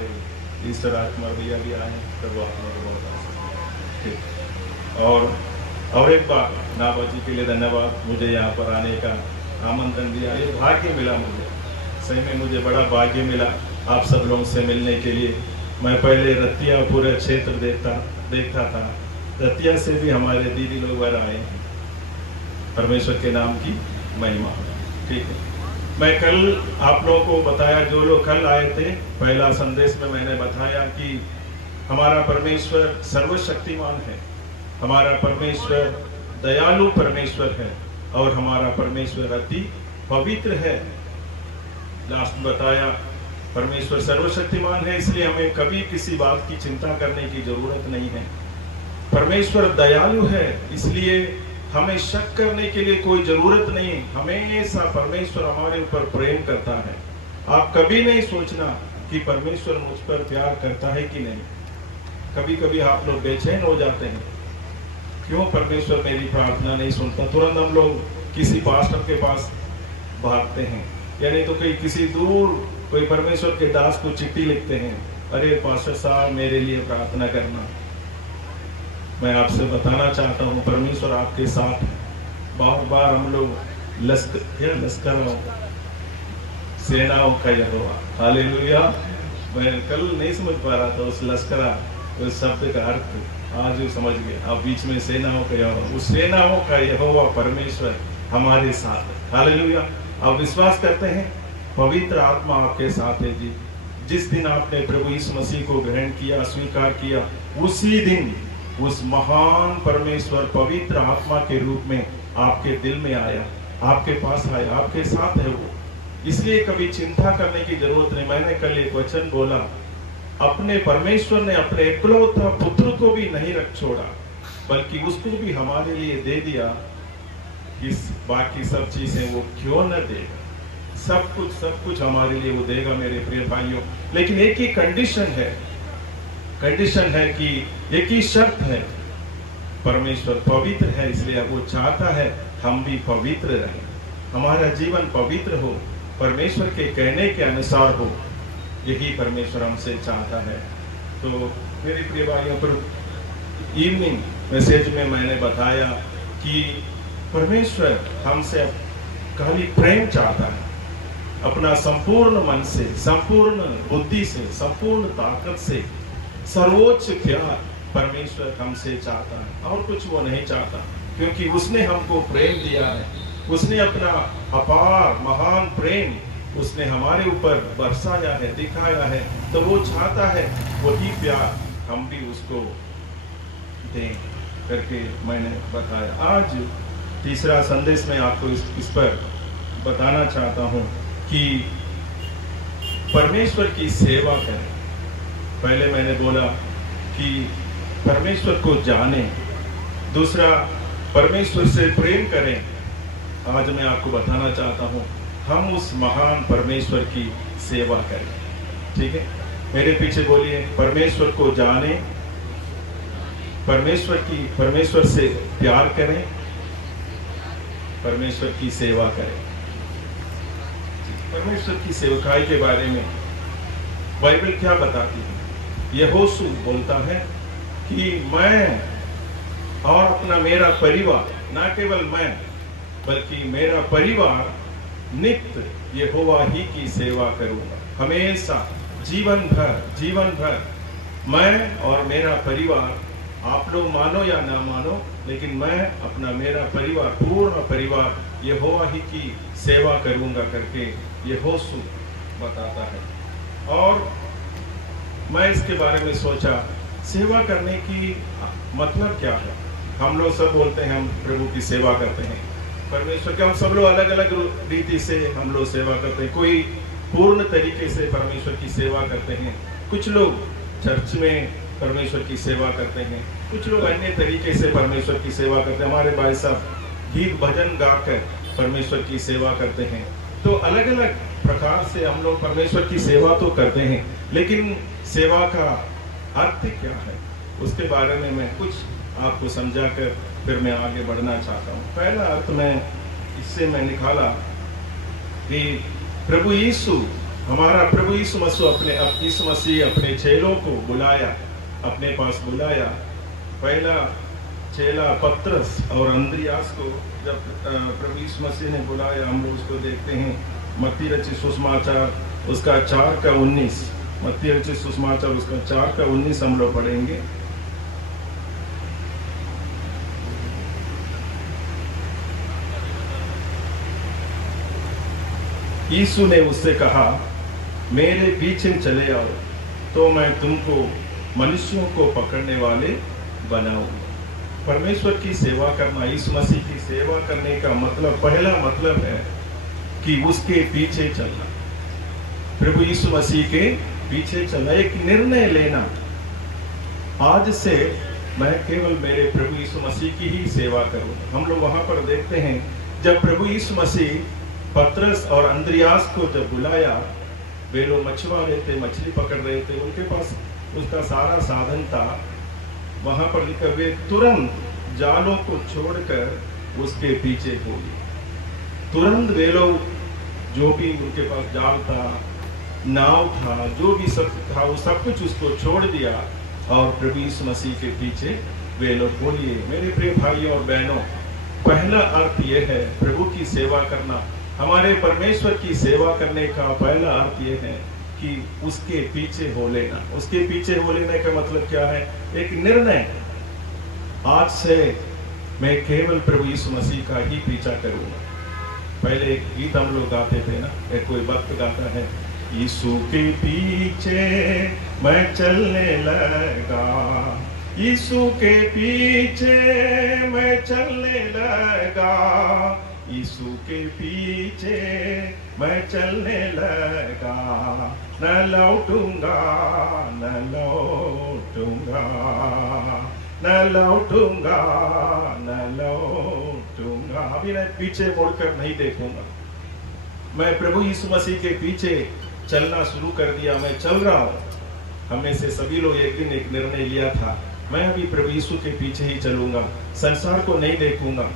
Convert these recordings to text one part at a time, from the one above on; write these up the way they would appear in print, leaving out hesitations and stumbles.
हमारे ईश्वर राजकुमार भैया भी आए हैं, प्रभु आप लोगों को बहुत आशीष दे। ठीक। और एक बार नाबा जी के लिए धन्यवाद, मुझे यहाँ पर आने का आमंत्रण दिया, ये भाग्य मिला मुझे, सही में मुझे बड़ा भाग्य मिला आप सब लोगों से मिलने के लिए। मैं पहले रतिया पूरे क्षेत्र देखता था, रतिया से भी हमारे दीदी लोग बाहर आए हैं, परमेश्वर के नाम की महिमा। ठीक है, मैं कल आप लोगों को बताया, जो लोग कल आए थे, पहला संदेश में मैंने बताया कि हमारा परमेश्वर सर्वशक्तिमान है, हमारा परमेश्वर दयालु परमेश्वर है और हमारा परमेश्वर अति पवित्र है। लास्ट में बताया परमेश्वर सर्वशक्तिमान है, इसलिए हमें कभी किसी बात की चिंता करने की जरूरत नहीं है। परमेश्वर दयालु है, इसलिए हमें शक करने के लिए कोई जरूरत नहीं। हमेशा परमेश्वर हमारे ऊपर प्रेम करता है। आप कभी नहीं सोचना कि परमेश्वर मुझ पर प्यार करता है कि नहीं। कभी कभी आप लोग बेचैन हो जाते हैं, क्यों परमेश्वर मेरी प्रार्थना नहीं सुनता। तुरंत हम लोग किसी पास्टर के पास भागते हैं, यानी तो कोई किसी दूर कोई परमेश्वर के दास को चिट्ठी लिखते हैं, अरे पास्टर साहब मेरे लिए प्रार्थना करना। मैं आपसे बताना चाहता हूँ परमेश्वर आपके साथ है। बार बार हम लोग लश्करों सेनाओं का यहोवा, हालेलुया। मैं कल नहीं समझ पा रहा था उस लश्करा, उस शब्द का अर्थ आज समझ गया। अब बीच में सेनाओं का यहोवा, उस सेनाओं का यहोवा परमेश्वर हमारे साथ है, हालेलुया। आप विश्वास करते हैं पवित्र आत्मा आपके साथ है जी। जिस दिन आपने प्रभु यीशु मसीह को ग्रहण किया, स्वीकार किया, उसी दिन उस महान परमेश्वर पवित्र आत्मा के रूप में आपके दिल में आया, आपके पास आया, आपके साथ है वो। इसलिए कभी चिंता करने की जरूरत नहीं। मैंने कल एक वचन बोला, अपने परमेश्वर ने अपने इकलौता पुत्र को भी नहीं रख छोड़ा, बल्कि उसको भी हमारे लिए दे दिया। इस बाकी सब चीजें वो क्यों न देगा, सब कुछ हमारे लिए वो देगा मेरे प्रिय भाइयों। लेकिन एक ही कंडीशन है कि एक ही शर्त है, परमेश्वर पवित्र है, इसलिए वो चाहता है हम भी पवित्र रहें, हमारा जीवन पवित्र हो, परमेश्वर के कहने के अनुसार हो। यही परमेश्वर हमसे चाहता है। तो मेरे प्रिय भाइयों, पर इवनिंग मैसेज में मैंने बताया कि परमेश्वर हमसे खाली प्रेम चाहता है, अपना संपूर्ण मन से, संपूर्ण बुद्धि से, संपूर्ण ताकत से, सर्वोच्च प्यार परमेश्वर हमसे चाहता है, और कुछ वो नहीं चाहता, क्योंकि उसने हमको प्रेम दिया है। उसने अपना अपार महान प्रेम उसने हमारे ऊपर बरसाया है, दिखाया है, तो वो चाहता है वही प्यार हम भी उसको दें करके मैंने बताया। आज तीसरा संदेश में आपको इस पर बताना चाहता हूं कि परमेश्वर की सेवा करें। पहले मैंने बोला कि परमेश्वर को जाने, दूसरा परमेश्वर से प्रेम करें। आज मैं आपको बताना चाहता हूं हम उस महान परमेश्वर की सेवा करें। ठीक है, मेरे पीछे बोलिए, परमेश्वर को जाने, परमेश्वर से प्यार करें, परमेश्वर की सेवा करें। परमेश्वर की सेवकाई के बारे में बाइबल क्या बताती है? यहोशू बोलता है कि मैं और अपना मेरा परिवार, ना केवल मैं बल्कि मेरा परिवार नित्य यहोवा ही की सेवा करूंगा। हमेशा जीवन भर मैं और मेरा परिवार, आप लोग मानो या ना मानो, लेकिन मैं अपना मेरा परिवार, पूर्ण परिवार यहोवा ही की सेवा करूंगा करके यहोशू बताता है। और मैं इसके बारे में सोचा, सेवा करने की मतलब क्या है? हम लोग सब बोलते हैं हम प्रभु की सेवा करते हैं, परमेश्वर के हम सब लोग अलग अलग रीति से हम लोग सेवा करते हैं। कोई पूर्ण तरीके से परमेश्वर की सेवा करते हैं, कुछ लोग चर्च में परमेश्वर की सेवा करते हैं, कुछ लोग अन्य तरीके से परमेश्वर की सेवा करते हैं। हमारे भाई साहब गीत भजन गाकर परमेश्वर की सेवा करते हैं। तो अलग अलग प्रकार से हम लोग परमेश्वर की सेवा तो करते हैं, लेकिन सेवा का अर्थ क्या है उसके बारे में मैं कुछ आपको समझाकर फिर मैं आगे बढ़ना चाहता हूँ। पहला अर्थ मैं निकाला कि प्रभु यीशु हमारा प्रभु यीशु मसीह अपने चेलों को बुलाया, अपने पास बुलाया। पहला चेला पतरस और अंद्रियास को जब प्रभु यीशु मसीह ने बुलाया, हम लोग उसको देखते हैं मत्ती रचित सुसमाचार उसका 4:19, मत्ती रचित सुसमाचार उसका 4:19 हम लोग पढ़ेंगे। यीशु ने उससे कहा, मेरे पीछे चले आओ तो मैं तुमको मनुष्यों को पकड़ने वाले बनाऊंगा। परमेश्वर की सेवा करना, यीशु मसीह की सेवा करने का मतलब, पहला मतलब है कि उसके पीछे चलना, प्रभु यीशु मसीह के पीछे चलना, एक निर्णय लेना। आज से मैं केवल मेरे प्रभु यीशु मसीह की ही सेवा करूंगा। हम लोग वहां पर देखते हैं जब प्रभु यीशु मसीह पतरस और अंद्रियास को जब बुलाया, वे लोग मछुआरे थे, मछली पकड़ रहे थे, उनके पास उसका सारा साधन था। वहां पर लिखा, वे तुरंत जालों को छोड़कर उसके पीछे हो गए। तुरंत वे लोग, जो भी उनके पास जाल था, नाव था, जो भी सब था, वो सब कुछ उसको छोड़ दिया और प्रभु यीशु मसीह के पीछे वे लोग हो लिए। मेरे प्रिय भाइयों और बहनों, पहला अर्थ यह है प्रभु की सेवा करना। हमारे परमेश्वर की सेवा करने का पहला अर्थ यह है कि उसके पीछे हो लेना। उसके पीछे हो लेने का मतलब क्या है? एक निर्णय, आज से मैं केवल प्रभु यीशु मसीह का ही पीछा करूंगा। पहले एक गीत हम लोग गाते थे ना, एक कोई भक्त गाता है, यीशु के पीछे मैं चलने लगा, यीशु के पीछे मैं चलने लगा, यीशु के पीछे मैं चलने लगा, न लौटूंगा, न लौटूंगा, न लौटूंगा, न लौटूंगा। अभी मैं पीछे मुड़कर नहीं देखूंगा। मैं प्रभु यीशु मसीह के पीछे चलना शुरू कर दिया, मैं चल रहा हूं। हमें से सभी लोग एक दिन एक निर्णय लिया था, मैं अभी प्रभु यीशु के पीछे ही चलूंगा, संसार को नहीं देखूंगा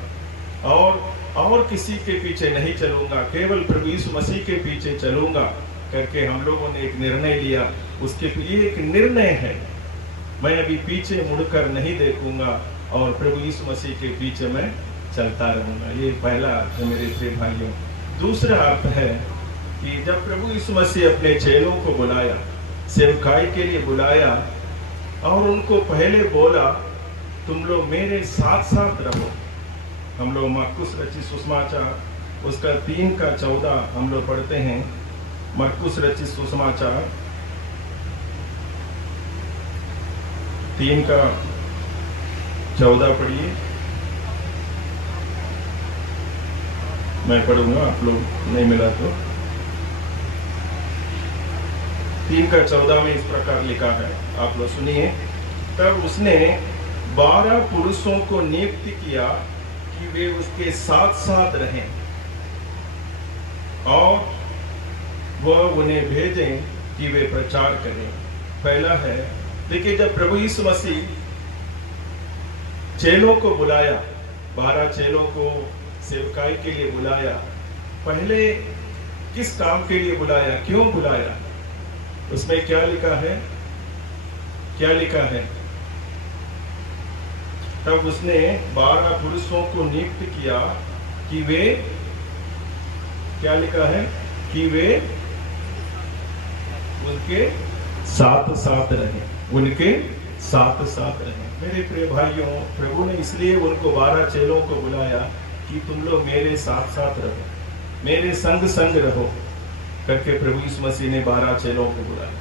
और किसी के पीछे नहीं चलूंगा, केवल प्रभु यीशु मसीह के पीछे चलूंगा करके हम लोगों ने एक निर्णय लिया। उसके ये एक निर्णय है, मैं अभी पीछे मुड़कर नहीं देखूंगा और प्रभु यीशु मसीह के पीछे मैं चलता रहूंगा। ये पहला अर्थ है मेरे प्रिय भाइयों। दूसरा अर्थ है कि जब प्रभु यीशु मसीह अपने चेलों को बुलाया, सेवकाई के लिए बुलाया और उनको पहले बोला, तुम लोग मेरे साथ साथ रहो। हम लोग मरकुस रचित सुसमाचार उसका 3:14 हम लोग पढ़ते हैं। मरकुस रचित सुसमाचार 3:14 पढ़िए। मैं पढ़ूंगा, आप लोग नहीं मिला तो। 3:14 में इस प्रकार लिखा है, आप लोग सुनिए। तब उसने 12 पुरुषों को नियुक्त किया कि वे उसके साथ साथ रहें और वह उन्हें भेजें कि वे प्रचार करें। पहला है, देखिए, जब प्रभु यीशु मसीह चेलों को बुलाया, 12 चेलों को सेवकाई के लिए बुलाया, पहले किस काम के लिए बुलाया, क्यों बुलाया? उसमें क्या लिखा है? क्या लिखा है? तब उसने 12 पुरुषों को नियुक्त किया कि वे, क्या लिखा है? कि वे उनके साथ साथ रहें, उनके साथ साथ रहें। मेरे प्रिय भाइयों, प्रभु ने इसलिए उनको 12 चेलों को बुलाया कि तुम लोग मेरे साथ साथ रहो, मेरे संग संग रहो करके प्रभु यीशु मसीह ने 12 चेलों को बुलाया।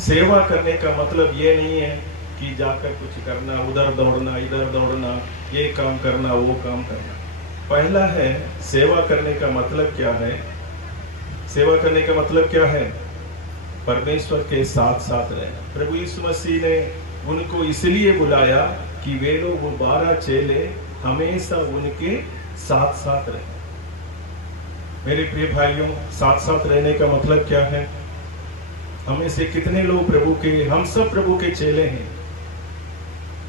सेवा करने का मतलब ये नहीं है कि जाकर कुछ करना, उधर दौड़ना, इधर दौड़ना, ये काम करना, वो काम करना। पहला है, सेवा करने का मतलब क्या है? सेवा करने का मतलब क्या है? परमेश्वर के साथ साथ रहना। प्रभु यीशु मसीह ने उनको इसलिए बुलाया कि वे लोग, वो 12 चेले हमेशा उनके साथ साथ रहे। मेरे प्रिय भाइयों, साथ साथ रहने का मतलब क्या है? हमें से कितने लोग प्रभु के, हम सब प्रभु के चेले हैं।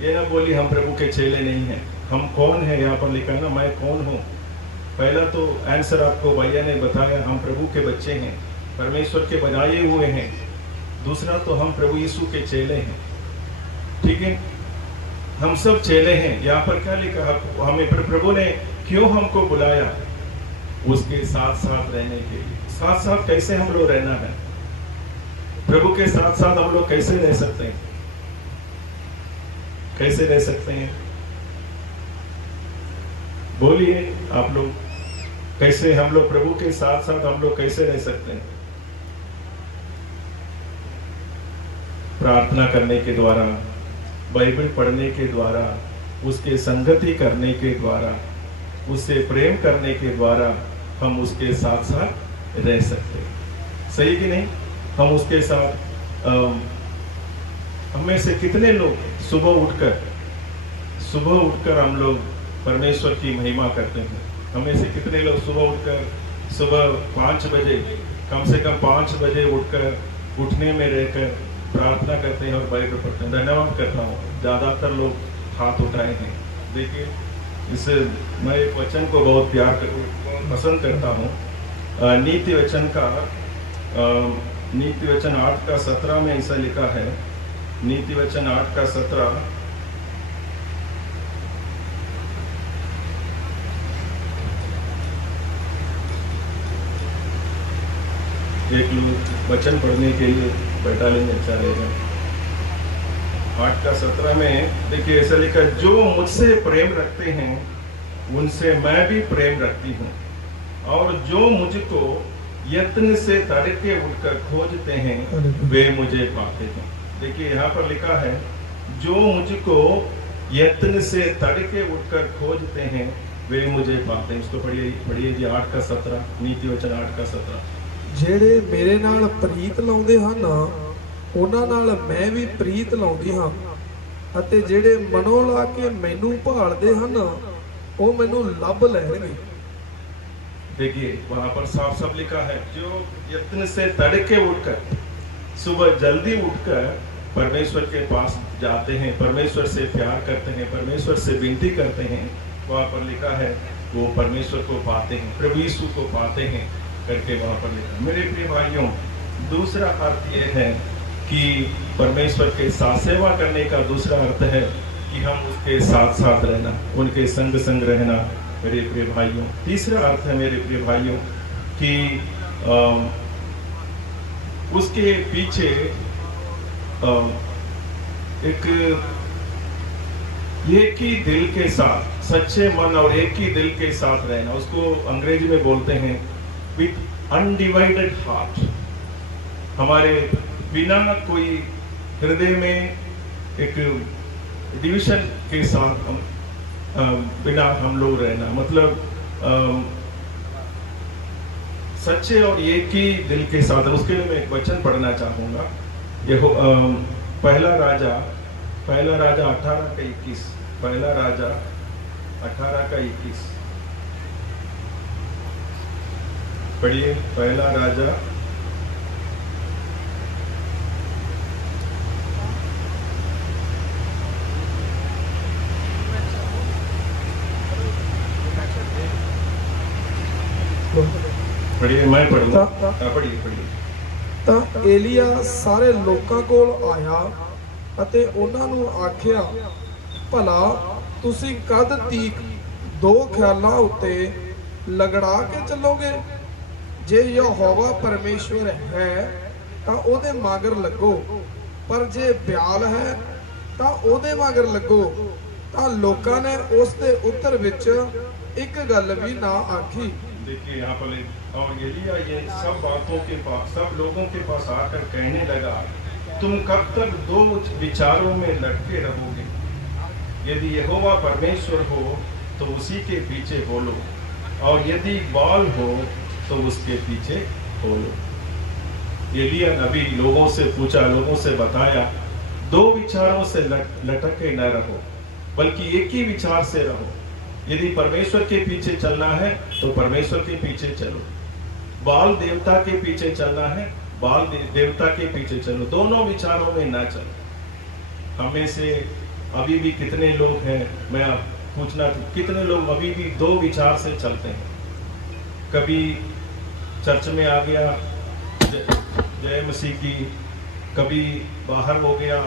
ये ना बोली हम प्रभु के चेले नहीं हैं। हम कौन है? यहाँ पर लिखा ना, मैं कौन हूँ। पहला तो आंसर आपको भैया ने बताया, हम प्रभु के बच्चे हैं। परमेश्वर के बनाए हुए हैं, दूसरा तो हम प्रभु यीशु के चेले हैं। ठीक है, हम सब चेले हैं। यहाँ पर क्या लिखा, हमें प्रभु ने क्यों हमको बुलाया? उसके साथ साथ रहने के लिए। साथ साथ कैसे हम लोग रहना है? प्रभु के साथ साथ हम लोग कैसे रह सकते हैं? कैसे रह सकते हैं? बोलिए आप लोग, कैसे हम लोग प्रभु के साथ साथ हम लोग कैसे रह सकते हैं? प्रार्थना करने के द्वारा, बाइबल पढ़ने के द्वारा, उसके संगति करने के द्वारा, उससे प्रेम करने के द्वारा हम उसके साथ साथ रह सकते हैं। सही कि नहीं? हम उसके साथ हमें से कितने लोग सुबह उठकर हम लोग परमेश्वर की महिमा करते हैं? हमें से कितने लोग सुबह 5 बजे, कम से कम 5 बजे उठने में रहकर प्रार्थना करते हैं और बाइबल पढ़ते हैं? धन्यवाद करता हूँ, ज़्यादातर लोग हाथ उठाए हैं। देखिए, इससे मैं एक वचन को बहुत पसंद करता हूँ। नीति वचन 8:17 में ऐसा लिखा है। नीति वचन 8:17, एक लोग वचन पढ़ने के लिए बैठा लेंगे, अच्छा रहेगा। 8:17 में देखिए ऐसा लिखा, जो मुझसे प्रेम रखते हैं उनसे मैं भी प्रेम रखती हूँ, और जो मुझको यत्न से तड़के उठकर खोजते हैं वे मुझे पाते हैं। देखिए यहाँ पर लिखा है, जो मुझको यत्न से तड़के उठकर खोजते हैं वे मुझे पाते हैं। उसको पढ़िए जी, 8:17, नीति वचन 8:17। ਜਿਹੜੇ ਮੇਰੇ ਨਾਲ ਪ੍ਰੀਤ ਲਾਉਂਦੇ ਹਨ ਉਹਨਾਂ ਨਾਲ ਮੈਂ ਵੀ ਪ੍ਰੀਤ ਲਾਉਂਦੀ ਹਾਂ, ਅਤੇ ਜਿਹੜੇ ਮਨੋਂ ਲਾ ਕੇ ਮੈਨੂੰ ਭਾਲਦੇ ਹਨ ਉਹ ਮੈਨੂੰ ਲੱਭ ਲੈਣਗੇ। देखिए वहां पर साफ साफ लिखा है, जो यत्न से तड़के उठकर, सुबह जल्दी उठकर परमेश्वर के पास जाते हैं, परमेश्वर से प्यार करते हैं, परमेश्वर से विनती करते हैं, वहां पर लिखा है वो परमेश्वर को पाते हैं, प्रभु यीशु को पाते हैं करके वहां पर लिखा। मेरे प्रिय भाइयों, दूसरा अर्थ ये है कि परमेश्वर के साथ सेवा करने का दूसरा अर्थ है कि हम उसके साथ साथ रहना, उनके संग रहना। मेरे प्रिय भाइयों, तीसरा अर्थ है मेरे प्रिय भाइयों कि उसके पीछे एक ही दिल के साथ, सच्चे मन और एक ही दिल के साथ रहना। उसको अंग्रेजी में बोलते हैं विथ अनडिवाइडेड हार्ट। हमारे बिना कोई हृदय में एक डिवीजन के साथ बिना हम लोग रहना, मतलब सच्चे और एक ही दिल के साथ। उसके लिए मैं एक वचन पढ़ना चाहूंगा। ये पहला राजा 18:21, पहला राजा 18:21 पढ़िए। पहला राजा पढ़िए, मैं पढ़ूंगा, पढ़िए। ਤਾਂ ਏਲੀਆ ਸਾਰੇ ਲੋਕਾਂ ਕੋਲ ਆਇਆ ਅਤੇ ਉਹਨਾਂ ਨੂੰ ਆਖਿਆ, ਭਲਾ ਤੁਸੀਂ ਕਦ ਤੀਕ ਦੋ ਖਿਆਲਾਂ ਉੱਤੇ ਲਗੜਾ ਕੇ ਚੱਲੋਗੇ? ਜੇ ਯਹੋਵਾ ਪਰਮੇਸ਼ਵਰ ਹੈ ਤਾਂ ਉਹਦੇ ਮਗਰ ਲੱਗੋ, ਪਰ ਜੇ ਬਿਆਲ ਹੈ ਤਾਂ ਉਹਦੇ ਮਗਰ ਲੱਗੋ। ਤਾਂ ਲੋਕਾਂ ਨੇ ਉਸ ਦੇ ਉੱਤਰ ਵਿੱਚ ਇੱਕ ਗੱਲ ਵੀ ਨਾ ਆਖੀ। देखिए यहाँ पर, और एलिया ये सब बातों के पास, सब लोगों के पास आकर कहने लगा, तुम कब तक दो विचारों में लटके रहोगे? यदि यहोवा परमेश्वर हो तो उसी के पीछे बोलो, और यदि बाल हो तो उसके पीछे बोलो। एलिया नबी लोगों से पूछा, लोगों से बताया, दो विचारों से लटके न रहो, बल्कि एक ही विचार से रहो। यदि परमेश्वर के पीछे चलना है तो परमेश्वर के पीछे चलो, बाल देवता के पीछे चलना है, बाल देवता के पीछे चलो, दोनों विचारों में ना चलो। हमें से अभी भी कितने लोग हैं, मैं आप पूछना, कितने लोग अभी भी दो विचार से चलते हैं? कभी चर्च में आ गया जय मसीह की, कभी बाहर हो गया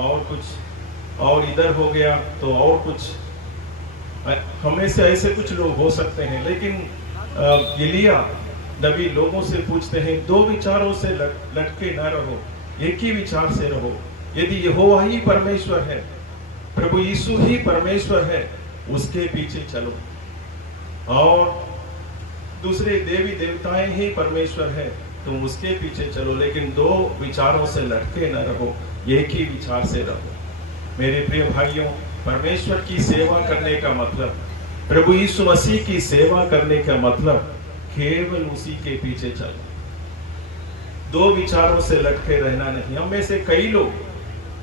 और कुछ, और इधर हो गया तो और कुछ, हमें से ऐसे कुछ लोग हो सकते हैं। लेकिन एलिया नबी लोगों से पूछते हैं, दो विचारों से लटके न रहो, एक ही विचार से रहो। यदि यहोवा ही परमेश्वर है, प्रभु यीशु ही परमेश्वर है, उसके पीछे चलो। और दूसरे देवी देवताएं ही परमेश्वर है, तुम उसके पीछे चलो। लेकिन दो विचारों से लटके न रहो, एक ही विचार से रहो। मेरे प्रिय भाइयों, परमेश्वर की सेवा करने का मतलब, प्रभु यीशु मसीह की सेवा करने का मतलब केवल उसी के पीछे चलो, दो विचारों से लटके रहना नहीं। हम में से कई लोग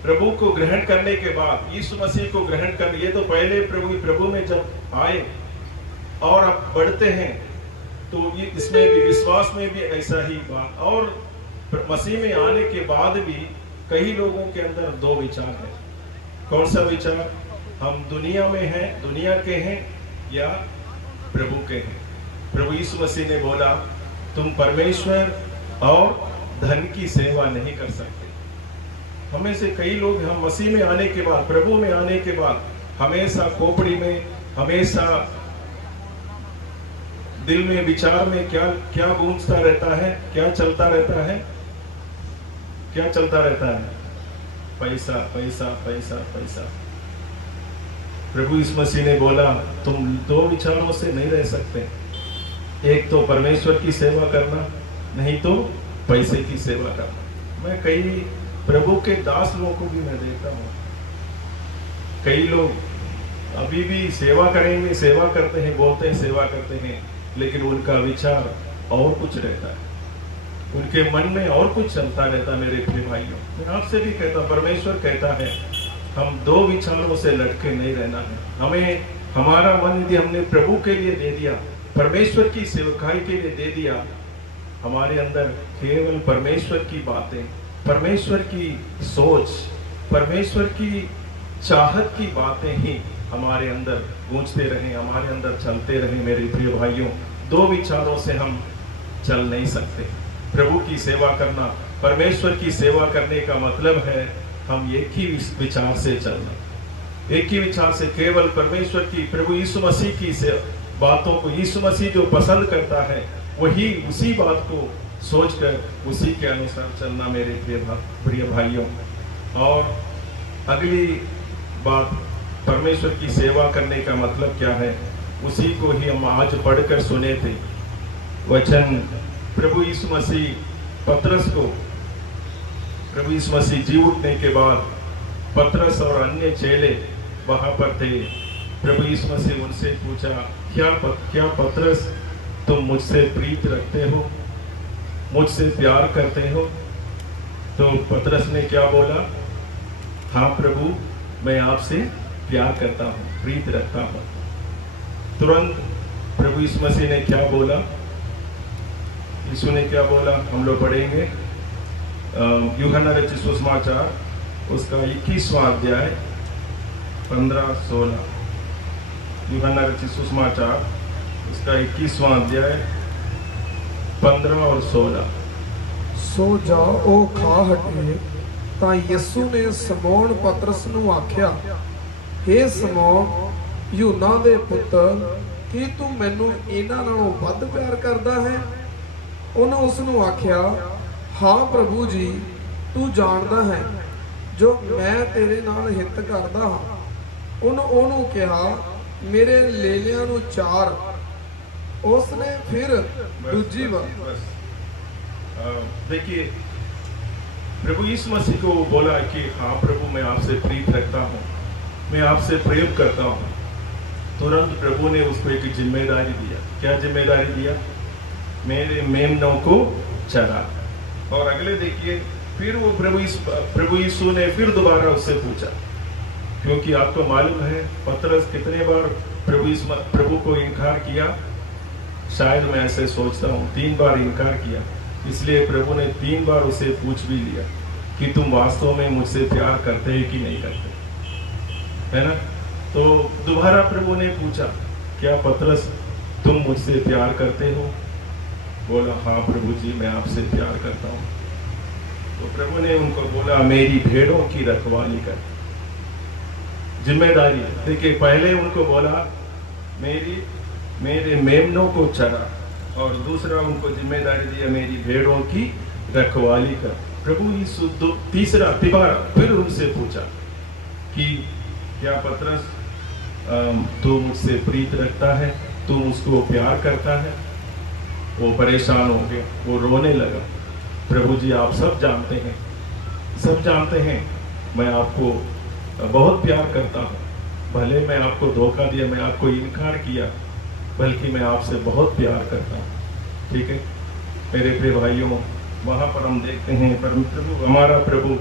प्रभु को ग्रहण करने के बाद, यीशु मसीह को ग्रहण कर, ये तो पहले प्रभु में जब आए और अब बढ़ते हैं, तो ये इसमें भी, विश्वास में भी ऐसा ही बात। और मसीह में आने के बाद भी कई लोगों के अंदर दो विचार हैं। कौन सा विचार? हम दुनिया में हैं, दुनिया के हैं, या प्रभु के हैं। प्रभु यीशु मसीह ने बोला, तुम परमेश्वर और धन की सेवा नहीं कर सकते। हमें से कई लोग, हम मसीह में आने के बाद, प्रभु में आने के बाद, हमेशा खोपड़ी में, हमेशा दिल में, विचार में क्या क्या गूंजता रहता है, क्या चलता रहता है, क्या चलता रहता है? पैसा, पैसा, पैसा, पैसा। प्रभु यीशु मसीह ने बोला, तुम दो विचारों से नहीं रह सकते, एक तो परमेश्वर की सेवा करना, नहीं तो पैसे की सेवा करना। मैं कई प्रभु के दास लोगों को भी मैं देखता हूँ, कई लोग अभी भी सेवा करेंगे, सेवा करते हैं, बोलते हैं सेवा करते हैं, लेकिन उनका विचार और कुछ रहता है, उनके मन में और कुछ चलता रहता है। मेरे प्रिय भाइयों, मैं आपसे भी कहता, परमेश्वर कहता है, हम दो विचारों से लटके नहीं रहना है। हमें हमारा मन यदि हमने प्रभु के लिए दे दिया, परमेश्वर की सेवकाई के लिए दे दिया, हमारे अंदर केवल परमेश्वर की बातें, परमेश्वर की सोच, परमेश्वर की चाहत की बातें ही हमारे अंदर गूंजते रहें, हमारे अंदर चलते रहें। मेरे प्रिय भाइयों, दो विचारों से हम चल नहीं सकते। प्रभु की सेवा करना, परमेश्वर की सेवा करने का मतलब है हम एक ही विचार से चलना, एक ही विचार से, केवल परमेश्वर की, प्रभु यीशु मसीह की बातों को, यीशु मसीह जो पसंद करता है वही, उसी बात को सोचकर उसी के अनुसार चलना। मेरे प्रिय भाइयों, और अगली बात, परमेश्वर की सेवा करने का मतलब क्या है, उसी को ही हम आज पढ़कर सुने थे वचन। प्रभु यीशु मसीह पतरस को, प्रभु यीशु मसीह जी उठने के बाद पतरस और अन्य चेले वहां पर थे। प्रभु यीशु मसीह उनसे पूछा, क्या पतरस, तुम मुझसे प्रीत रखते हो, मुझसे प्यार करते हो? तो पतरस ने क्या बोला? हाँ प्रभु, मैं आपसे प्यार करता हूँ, प्रीत रखता हूँ। तुरंत प्रभु यीशु मसीह ने क्या बोला? यीशु ने क्या बोला? हम लोग पढ़ेंगे यूहन्ना रचित सुसमाचार, उसका 21वां अध्याय 15-16। यूहन्ना रचित सुसमाचार, उसका 21वां अध्याय 15 और 16। सो जाओ खा हटे। ਤਾਂ ਯਿਸੂ ਨੇ ਸਮੌਨ ਪਤਰਸ ਨੂੰ ਆਖਿਆ, हे ਸਮੌਨ, ਯੂਨਾ ਦੇ ਪੁੱਤਰ, ਕੀ ਤੂੰ ਮੈਨੂੰ ਇਹਨਾਂ ਨਾਲੋਂ ਵੱਧ ਪਿਆਰ ਕਰਦਾ ਹੈ? ਉਹਨੇ ਉਸ ਨੂੰ ਆਖਿਆ, ਹਾਂ ਪ੍ਰਭੂ ਜੀ, ਤੂੰ ਜਾਣਦਾ ਹੈ ਜੋ ਮੈਂ ਤੇਰੇ ਨਾਲ ਹਿੱਤ ਕਰਦਾ ਹਾਂ। ਉਹਨੂੰ ਕਿਹਾ, ਮੇਰੇ ਲੇਲਿਆਂ ਨੂੰ ਚਾਰ। उसने फिर दूजी बार, देखिए, प्रभु यीशु मसीह को बोला कि हाँ प्रभु, मैं आपसे प्रीत रखता हूँ, मैं आपसे प्रेम करता हूँ। तुरंत प्रभु ने उसको एक जिम्मेदारी दिया। क्या जिम्मेदारी दिया? मेरे मेमनों को चरा। और अगले देखिए, फिर वो प्रभु यीशु ने फिर दोबारा उससे पूछा, क्योंकि आपको मालूम है पतरस कितने बार प्रभु को इनकार किया। शायद मैं ऐसे सोचता हूँ 3 बार इनकार किया, इसलिए प्रभु ने 3 बार उसे पूछ भी लिया कि तुम वास्तव में मुझसे प्यार करते हैं कि नहीं करते, है ना? तो दोबारा प्रभु ने पूछा, क्या पतरस, तुम मुझसे प्यार करते हो? बोला, हाँ प्रभु जी, मैं आपसे प्यार करता हूँ। तो प्रभु ने उनको बोला मेरी भेड़ों की रखवाली कर। जिम्मेदारी देखिए, पहले उनको बोला मेरे मेमनों को चरा, और दूसरा उनको जिम्मेदारी दिया मेरी भेड़ों की रखवाली कर। प्रभु यीशु तीसरा तिबारा फिर उनसे पूछा कि क्या पतरस तू मुझसे प्रीत रखता है, तू मुझको प्यार करता है? वो परेशान हो गया, वो रोने लगा। प्रभु जी आप सब जानते हैं मैं आपको बहुत प्यार करता हूँ। भले मैं आपको धोखा दिया, मैं आपको इनकार किया, बल्कि मैं आपसे बहुत प्यार करता हूँ। ठीक है मेरे प्रिय भाइयों, वहाँ पर हम देखते हैं हमारा प्रभु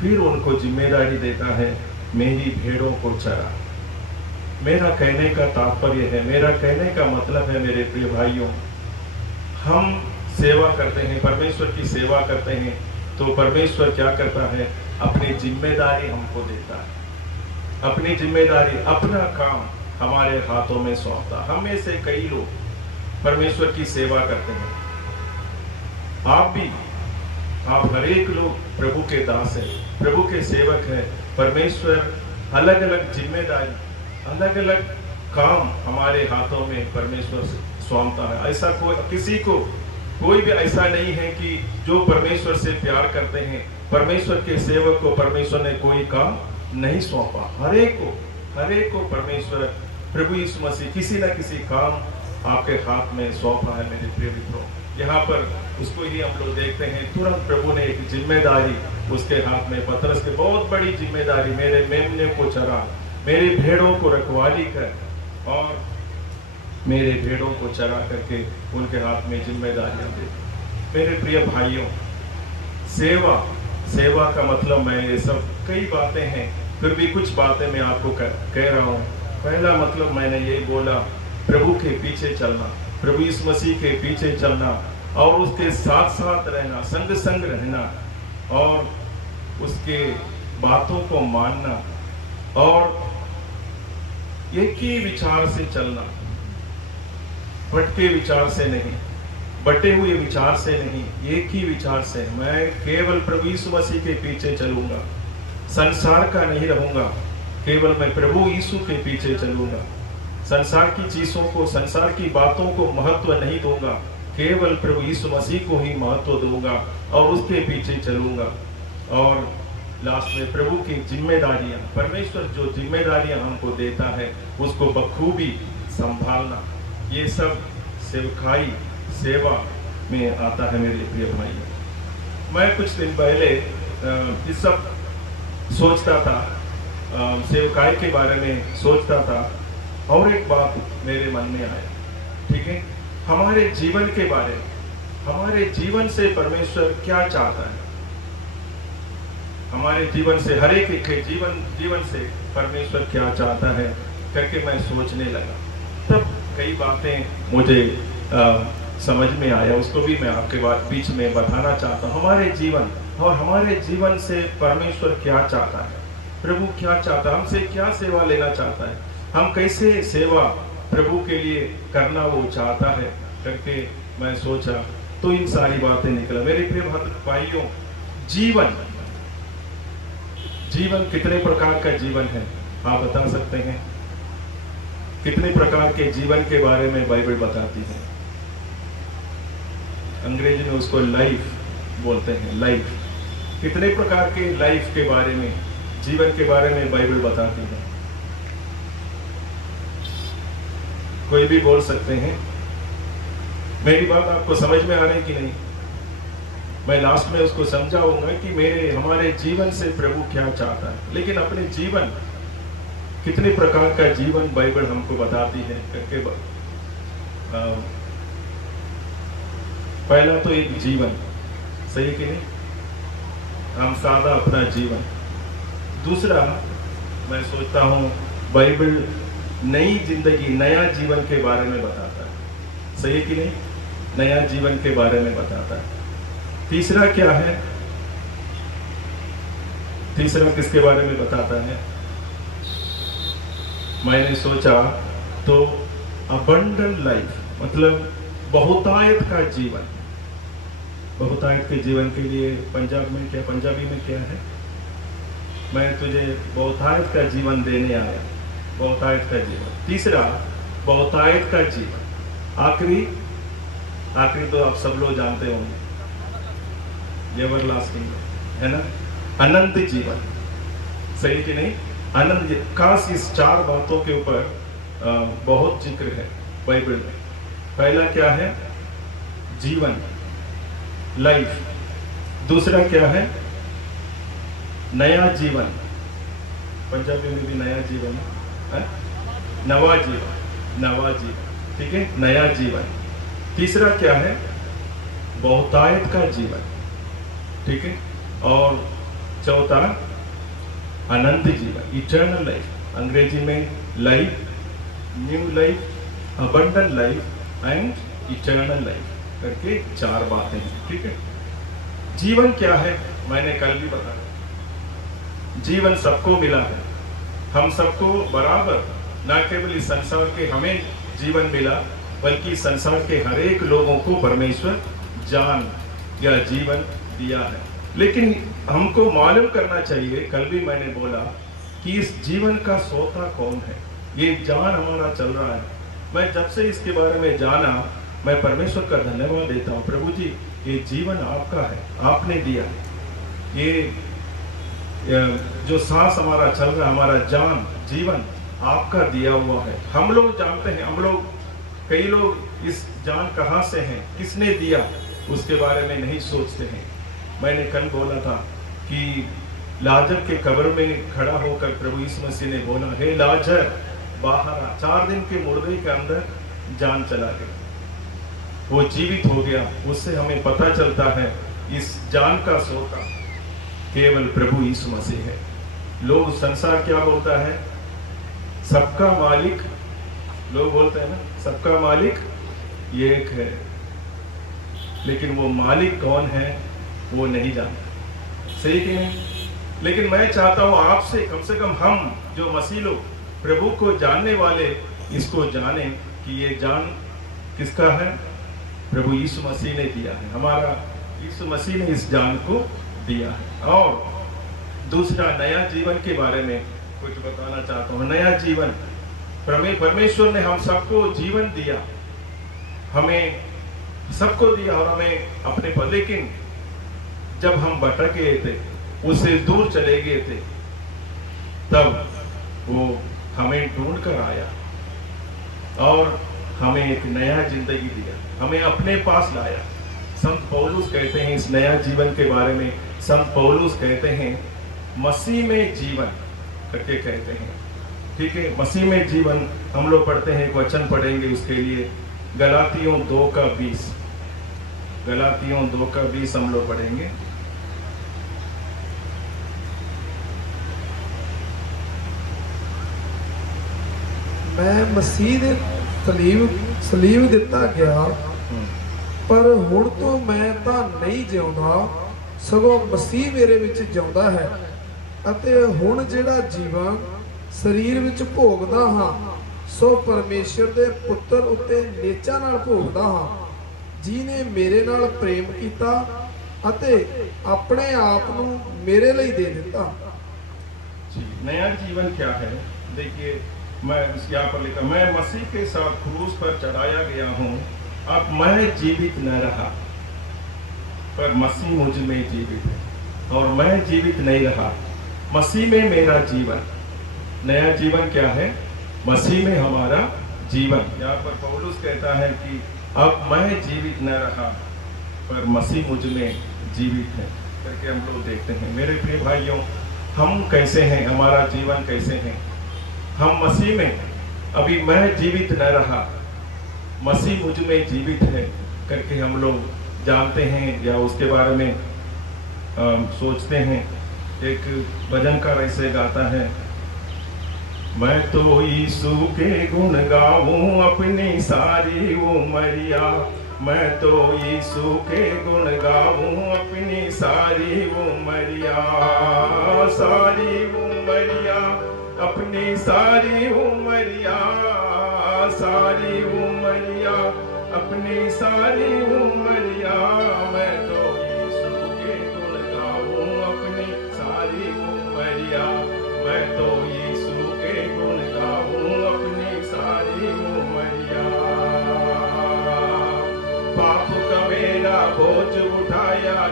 फिर उनको जिम्मेदारी देता है मेरी भेड़ों को चरा। मेरा कहने का तात्पर्य है, मेरा कहने का मतलब है मेरे प्रिय भाइयों, हम सेवा करते हैं, परमेश्वर की सेवा करते हैं, तो परमेश्वर क्या करता है? अपनी जिम्मेदारी हमको देता है। अपनी जिम्मेदारी, अपना काम हमारे हाथों में सौंपता। हम में से कई लोग परमेश्वर की सेवा करते हैं। आप हर एक लोग प्रभु के दास हैं, प्रभु के सेवक हैं। परमेश्वर अलग अलग जिम्मेदारी, अलग अलग काम हमारे हाथों में परमेश्वर सौंपता है। ऐसा कोई भी ऐसा नहीं है कि जो परमेश्वर से प्यार करते हैं, परमेश्वर के सेवक को परमेश्वर ने कोई काम नहीं सौंपा। हर एक को परमेश्वर प्रभु यीशु मसीह किसी न किसी काम आपके हाथ में सौंपा है। मेरे प्रिय मित्रों, यहाँ पर उसको ही हम लोग देखते हैं, तुरंत प्रभु ने एक जिम्मेदारी उसके हाथ में, पतरस की बहुत बड़ी जिम्मेदारी, मेरे मेमने को चरा, मेरी भेड़ों को रखवाली कर, और मेरे भेड़ों को चरा करके उनके हाथ में जिम्मेदारियां दे। मेरे प्रिय भाइयों, सेवा का मतलब, मैं ये सब कई बातें हैं, फिर भी कुछ बातें मैं आपको कह रहा हूँ। पहला मतलब मैंने ये बोला, प्रभु के पीछे चलना, प्रभु यीशु मसीह के पीछे चलना, और उसके साथ साथ रहना, संग रहना, और उसके बातों को मानना, और एक ही विचार से चलना, भटके विचार से नहीं, बटे हुए विचार से नहीं, एक ही विचार से। मैं केवल प्रभु यीशु मसीह के पीछे चलूंगा, संसार का नहीं रहूंगा, केवल मैं प्रभु यीशु के पीछे चलूंगा। संसार की चीजों को, संसार की बातों को महत्व नहीं दूंगा, केवल प्रभु यीशु मसीह को ही महत्व दूंगा और उसके पीछे चलूंगा। और लास्ट में प्रभु की जिम्मेदारियां, परमेश्वर जो जिम्मेदारियां हमको देता है उसको बखूबी संभालना, ये सब सेवकाई, सेवा में आता है। मेरे प्रिय भाई, मैं कुछ दिन पहले इस सब सोचता था, सेवकाई के बारे में सोचता था, और एक बात मेरे मन में आया। ठीक है, हमारे जीवन के बारे में, हमारे जीवन से परमेश्वर क्या चाहता है, हमारे जीवन से, हर एक के जीवन से परमेश्वर क्या चाहता है करके मैं सोचने लगा। तब कई बातें मुझे समझ में आया, उसको भी मैं आपके बीच में बताना चाहता हूँ। हमारे जीवन और हमारे जीवन से परमेश्वर क्या चाहता है, प्रभु क्या चाहता है, हमसे क्या सेवा लेना चाहता है, हम कैसे सेवा प्रभु के लिए करना वो चाहता है करके मैं सोचा, तो इन सारी बातें निकला। मेरे प्रिय भाइयों, जीवन कितने प्रकार का जीवन है आप बता सकते हैं? कितने प्रकार के जीवन के बारे में बाइबल बताती है? अंग्रेजी में उसको लाइफ बोलते हैं, लाइफ। कितने प्रकार के लाइफ के बारे में, जीवन के बारे में बाइबल बताती है? कोई भी बोल सकते हैं। मेरी बात आपको समझ में आ रही कि नहीं? मैं लास्ट में उसको समझाऊंगा कि हमारे जीवन से प्रभु क्या चाहता है, लेकिन अपने जीवन, कितने प्रकार का जीवन बाइबल हमको बताती है करके। पहला तो एक जीवन, सही कि नहीं, हम सादा अपना जीवन। दूसरा, मैं सोचता हूँ बाइबल नई जिंदगी, नया जीवन के बारे में बताता है, सही कि नहीं, नया जीवन के बारे में बताता है। तीसरा क्या है? तीसरा किसके बारे में बताता है? मैंने सोचा तो अबंडेंट लाइफ, मतलब बहुतायत का जीवन। बहुतायत के जीवन के लिए पंजाबी में क्या है? मैं तुझे बहुतायत का जीवन देने आया। बहुतायत का जीवन। तीसरा, बहुतायत का जीवन। आखिरी तो आप सब लोग जानते होंगे, एवरलास्टिंग, है ना, अनंत जीवन। सही कि नहीं? अनंत। खास इस 4 बातों के ऊपर बहुत जिक्र है बाइबल में। पहला क्या है? जीवन, लाइफ। दूसरा क्या है? नया जीवन। पंजाबी में भी नया जीवन है, नवा जीवन। ठीक है, नया जीवन। तीसरा क्या है? बहुतायत का जीवन। ठीक है, और चौथा अनंत जीवन, इटर्नल लाइफ। अंग्रेजी में life, new life, abundant life and eternal life करके 4 बातें हैं। ठीक है, जीवन क्या है? मैंने कल भी बताया, जीवन सबको मिला है। हम सबको बराबर, न केवल इस संसार के हमें जीवन मिला, बल्कि संसार के हर एक लोगों को परमेश्वर जान या जीवन दिया है। लेकिन हमको मालूम करना चाहिए, कल भी मैंने बोला, कि इस जीवन का सोता कौन है। ये जान हमारा चल रहा है। मैं जब से इसके बारे में जाना, मैं परमेश्वर का धन्यवाद देता हूँ। प्रभु जी, ये जीवन आपका है, आपने दिया है। ये जो सांस हमारा चल रहा है, हमारा जान, जीवन आपका दिया हुआ है। हम लोग जानते हैं, कई लोग इस जान कहाँ से है, किसने दिया, उसके बारे में नहीं सोचते हैं। मैंने कल बोला था कि लाजर के कब्र में खड़ा होकर प्रभु यीशु मसीह ने बोला, हे लाजर बाहर आ। 4 दिन के मुर्दे के अंदर जान चला गया, वो जीवित हो गया। उससे हमें पता चलता है इस जान का सोता केवल प्रभु यीशु मसीह है। लोग, संसार क्या बोलता है? सबका मालिक, लोग बोलते हैं ना, सबका मालिक एक है, लेकिन वो मालिक कौन है वो नहीं जानता। सही कि नहीं? लेकिन मैं चाहता हूं आपसे, कम से कम हम जो मसीह लोग, प्रभु को जानने वाले, इसको जाने कि ये जान किसका है? प्रभु यीशु मसीह ने दिया है। हमारा यीशु मसीह ने इस जान को दिया है। और दूसरा, नया जीवन के बारे में कुछ बताना चाहता हूँ। नया जीवन, परमेश्वर ने हम सबको जीवन दिया, हमें सबको दिया और हमें अपने पर। लेकिन जब हम भटक गए थे, उससे दूर चले गए थे, तब वो हमें ढूंढ कर आया और हमें एक नया जिंदगी दिया, हमें अपने पास लाया। संत पौलुस कहते हैं इस नया जीवन के बारे में, संत पौलुस कहते हैं मसीह में जीवन करके कहते हैं। ठीक है, मसीह में जीवन हम लोग पढ़ते हैं, एक वचन पढ़ेंगे उसके लिए, गलातियों 2:20। गलातियों 2:20 हम लोग पढ़ेंगे। मैं मसीह दे सलीब दिता गया, पर हुण तो मैं तां नहीं जिਉਂਦਾ, सगों मसीह मेरे विच जिਉਂਦਾ है। ਅਤੇ ਹੁਣ ਜਿਹੜਾ ਜੀਵਨ ਸਰੀਰ ਵਿੱਚ ਭੋਗਦਾ ਹਾਂ, ਸੋ ਪਰਮੇਸ਼ਰ ਦੇ ਪੁੱਤਰ ਉੱਤੇ ਨੇਚਾ ਨਾਲ ਭੋਗਦਾ ਹਾਂ, ਜਿਨੇ ਮੇਰੇ ਨਾਲ ਪ੍ਰੇਮ ਕੀਤਾ ਅਤੇ ਆਪਣੇ ਆਪ ਨੂੰ ਮੇਰੇ ਲਈ ਦੇ ਦਿੱਤਾ। नया जीवन क्या है? देखिए, मैं यहाँ पर लिखा, मैं मसीह के साथ क्रूस पर चढ़ाया गया हूँ। अब मैं जीवित न रहा, पर मसीह मुझ में जीवित है, और मैं जीवित नहीं रहा, मसीह में मेरा जीवन। नया जीवन क्या है? मसीह में हमारा जीवन। यहाँ पर पौलुस कहता है कि अब मैं जीवित न रहा, पर मसीह मुझ में जीवित है करके हम लोग देखते हैं। मेरे प्रिय भाइयों, हम कैसे हैं, हमारा जीवन कैसे है? हम मसीह में, अभी मैं जीवित न रहा, मसीह मुझ में जीवित है करके हम लोग जानते हैं या उसके बारे में सोचते हैं। एक भजनकार ऐसे गाता है, मैं तो यीशु के गुण गाऊं अपनी सारी उमरिया, मैं तो यीशु के गुण गाऊं अपनी सारी उमरिया, सारी उमरिया, अपनी सारी उमरिया, सारी उमरिया, अपनी सारी उमरिया, मैं तो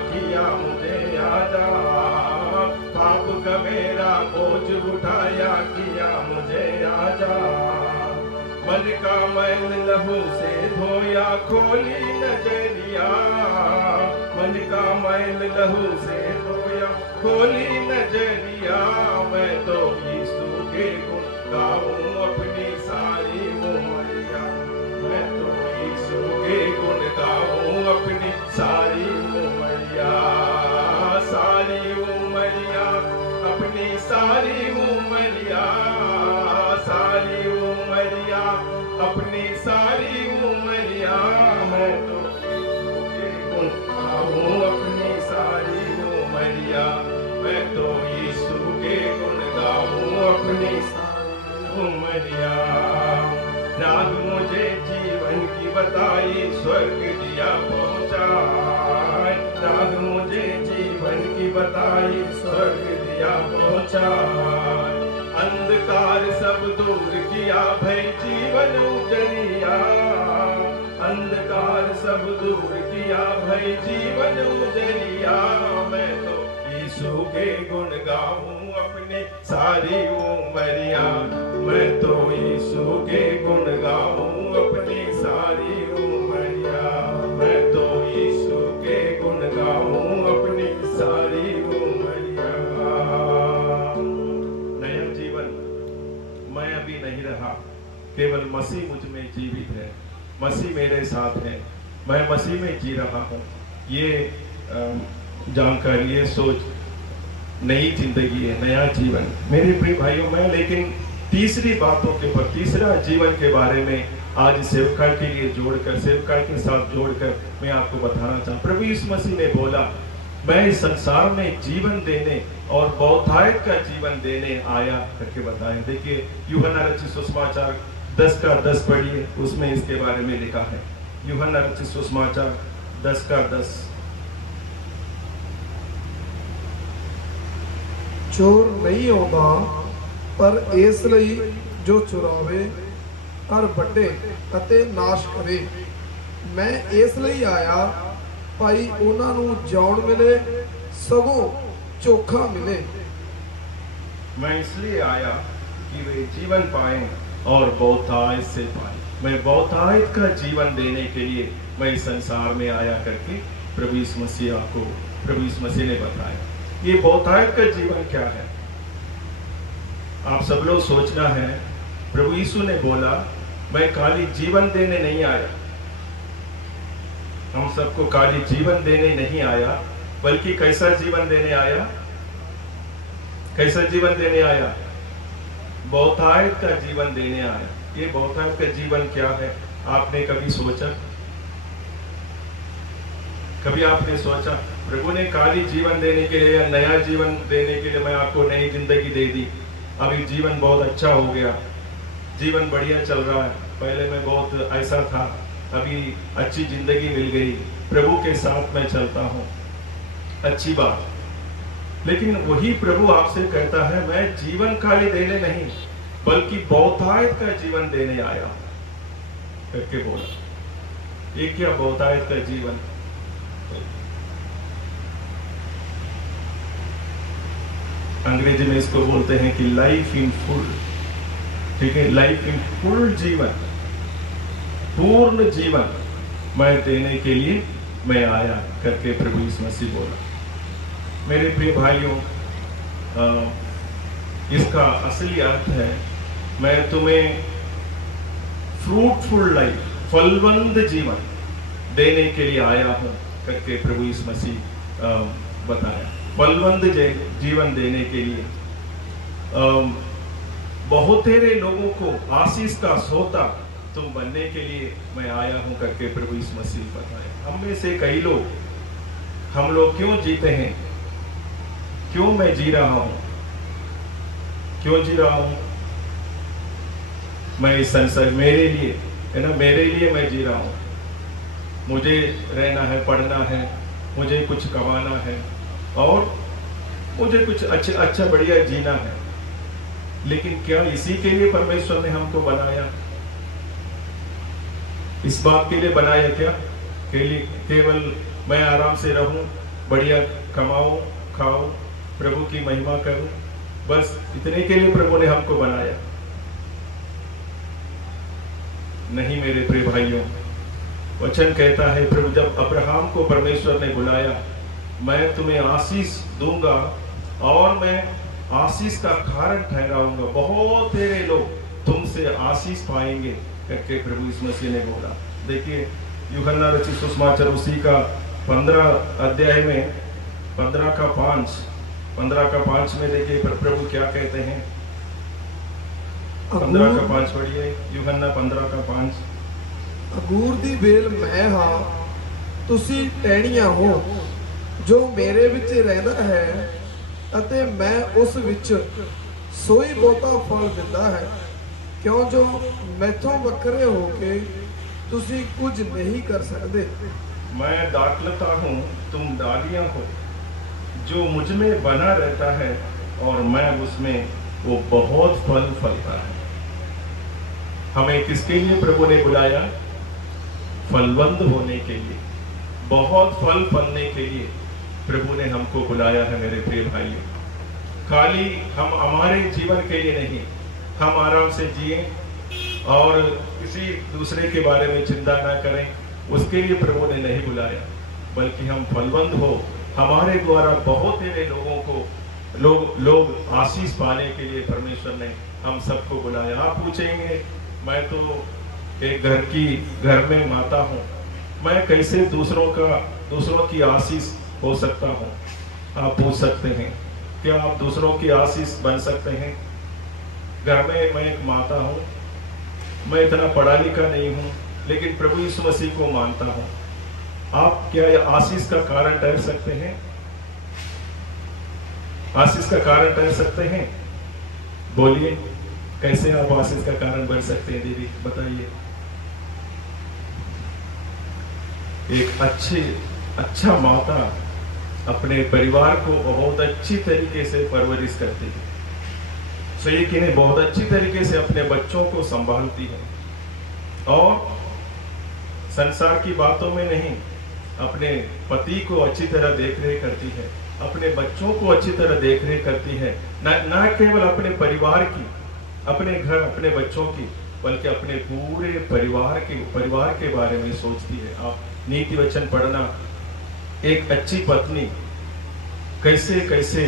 किया मुझे आजा, पाप का मेरा बोझ उठाया किया मुझे आजा। मन का मैल लहू से धोया खोली नजरिया, मन का मैल लहू से धोया खोली नजरिया। मैं तो यीशु के गुण गाऊं अपनी सारी उमरिया, मैं तो यीशु के गुण गाऊं अपनी सारी उमरिया, सारी उमरिया, अपनी सारी उमरिया, सारी उमरिया, अपनी सारी उमरिया। मैं तो यीशु के गुण गाऊं अपनी सारी उमरिया, मैं तो यीशु के गुण गाऊं अपनी सारी उमरिया। राह मुझे जीवन की बताई, स्वर्ग दिया पहुंचाए, राह मुझे जीवन की बताई, स्वर्ग दिया पहुंचाए। अंधकार सब दूर किया, भय जीवन उजरिया, अंधकार सब दूर किया, भय जीवन उजरिया। मैं तो यीशु के गुण गाऊं अपनी सारी उमरिया, मैं तो यीशु के गुण गाऊं अपनी सारी उमरिया, मैं तो यीशु के गुण गाऊं अपनी सारी उमरिया। नया जीवन मैं अभी नहीं रहा, केवल मसीह मुझ में जीवित है, मसीह मेरे साथ है, मैं मसीह में जी रहा हूँ। ये जानकर ये सोच नई जिंदगी है, नया जीवन। मेरे प्रिय भाइयों, मैं लेकिन तीसरी बातों के ऊपर, तीसरा जीवन के बारे में आज सेवका के लिए जोड़कर, सेवका के साथ जोड़कर मैं आपको बताना चाहूँ। प्रभु यीशु मसीह ने बोला, मैं इस संसार में जीवन देने और बहुतायत का जीवन देने आया करके बताया। देखिए यूहन्ना रचित सुसमाचार 10:10 पढ़िए, उसमें इसके बारे में लिखा है। यूहन्ना रचित सुसमाचार 10:10। चोर नहीं आਉਂਦਾ ਪਰ ਇਸ ਲਈ ਜੋ ਚੁਰਾਵੇ ਔਰ ਵੱਢੇ ਅਤੇ ਨਾਸ਼ ਕਰੇ। ਮੈਂ ਇਸ ਲਈ ਆਇਆ ਭਾਈ ਉਹਨਾਂ ਨੂੰ ਜਿਉਣ ਮਿਲੇ, ਸਗੋਂ चोखा मिले। मैं इसलिए आया कि वे जीवन पाए और बहुतायत से पाए। मैं बहुतायत का जीवन देने के लिए मैं इस संसार में आया करके प्रभु यीशु मसीह आपको, प्रभु यीशु मसीह ने बताया। ये बहुतायत का जीवन क्या है? आप सब लोग सोचना है, प्रभु यीशु ने बोला मैं खाली जीवन देने नहीं आया, हम सबको खाली जीवन देने नहीं आया, बल्कि कैसा जीवन देने आया? कैसा जीवन देने आया? बहुतायत का जीवन देने आया। ये बहुतायत का जीवन क्या है? आपने कभी सोचा? कभी आपने सोचा प्रभु ने खाली जीवन देने के लिए, नया जीवन देने के लिए मैं आपको नई जिंदगी दे दी, अभी जीवन बहुत अच्छा हो गया, जीवन बढ़िया चल रहा है, पहले मैं बहुत ऐसा था, अभी अच्छी जिंदगी मिल गई, प्रभु के साथ मैं चलता हूँ, अच्छी बात। लेकिन वही प्रभु आपसे कहता है मैं जीवन खाली देने नहीं बल्कि बहुतायत का जीवन देने आया करके बोला। ये क्या बहुतायत का जीवन? अंग्रेजी में इसको बोलते हैं कि लाइफ इन फुल। ठीक है, लाइफ इन फुल जीवन, पूर्ण जीवन मैं देने के लिए मैं आया करके प्रभु यीशु मसीह बोला। मेरे प्रिय भाइयों, इसका असली अर्थ है मैं तुम्हें फ्रूटफुल लाइफ, फलवंत जीवन देने के लिए आया हूं करके प्रभु यीशु मसीह बताया। फलवंत जीवन देने के लिए बहुतेरे लोगों को आशीष का सोता तुम बनने के लिए मैं आया हूं करके प्रभु यीशु मसीह बताया। हम में से कई लोग, हम लोग क्यों जीते हैं? क्यों मैं जी रहा हूं? क्यों जी रहा हूं? मैं इस संसार, मेरे लिए है ना, मेरे लिए मैं जी रहा हूं। मुझे रहना है, पढ़ना है, मुझे कुछ कमाना है और मुझे कुछ अच्छा बढ़िया जीना है। लेकिन क्या इसी के लिए परमेश्वर ने हमको बनाया? इस बात के लिए बनाया क्या? केवल मैं आराम से रहूं, बढ़िया कमाऊं, खाऊं, प्रभु की महिमा करूं, बस इतने के लिए प्रभु ने हमको बनाया। नहीं मेरे प्रिय भाइयों, वचन कहता है, प्रभु जब अब्राहम को परमेश्वर ने बुलाया, मैं तुम्हें आशीष दूंगा और मैं आशीष का कारण ठहराऊंगा, बहुत तेरे लोग तुमसे आशीष पाएंगे करके प्रभु यीशु मसीह ने बोला। देखिए यूहन्ना रचित सुसमाचार उसी का 15 अध्याय में 15 का 5 में देखिए प्रभु क्या कहते हैं। 15 का 5 पढ़िए, यूहन्ना 15 का 5। अंगूर दी बेल मैं हाँ, तुसी टहनियां हो, जो मेरे विच रहंदा है ਅਤੇ मैं उस विच सोई बहुता फल दिंदा है, क्यों जो मैथों वखरे होके तुसी कुछ नहीं कर सकते। मैं दाखलता हूँ, तुम डालियां हो, जो मुझ में बना रहता है और मैं उसमें, वो बहुत फल फलता है। हमें किसके लिए प्रभु ने बुलाया? फलवंत होने के लिए, बहुत फल फलने के लिए प्रभु ने हमको बुलाया है मेरे प्रिय भाइयों। खाली हम हमारे जीवन के लिए नहीं, हम आराम से जिए और किसी दूसरे के बारे में चिंता ना करें, उसके लिए प्रभु ने नहीं बुलाया, बल्कि हम फलवंत हो, हमारे द्वारा बहुत तेरे लोगों को लोग आशीष पाने के लिए परमेश्वर ने हम सबको बुलाया। आप पूछेंगे, मैं तो एक घर में माता हूँ, मैं कैसे दूसरों की आशीष हो सकता हूँ? आप पूछ सकते हैं, क्या आप दूसरों की आशीष बन सकते हैं? घर में मैं एक माता हूँ, मैं इतना पढ़ा लिखा नहीं हूँ, लेकिन प्रभु यीशु मसीह को मानता हूँ। आप क्या आशीष का कारण ठहर सकते हैं? आशीष का कारण ठहर सकते हैं? बोलिए, कैसे आप आशीष का कारण बन सकते हैं? दीदी बताइए। एक अच्छा माता अपने परिवार को बहुत अच्छी तरीके से परवरिश करती है, सही कि नहीं? बहुत अच्छी तरीके से अपने बच्चों को संभालती है और संसार की बातों में नहीं, अपने पति को अच्छी तरह देखरेख करती है, अपने बच्चों को अच्छी तरह देखरेख करती है, न केवल अपने परिवार की, अपने घर, अपने बच्चों की, बल्कि अपने पूरे परिवार के बारे में सोचती है। आप नीति वचन पढ़ना, एक अच्छी पत्नी कैसे कैसे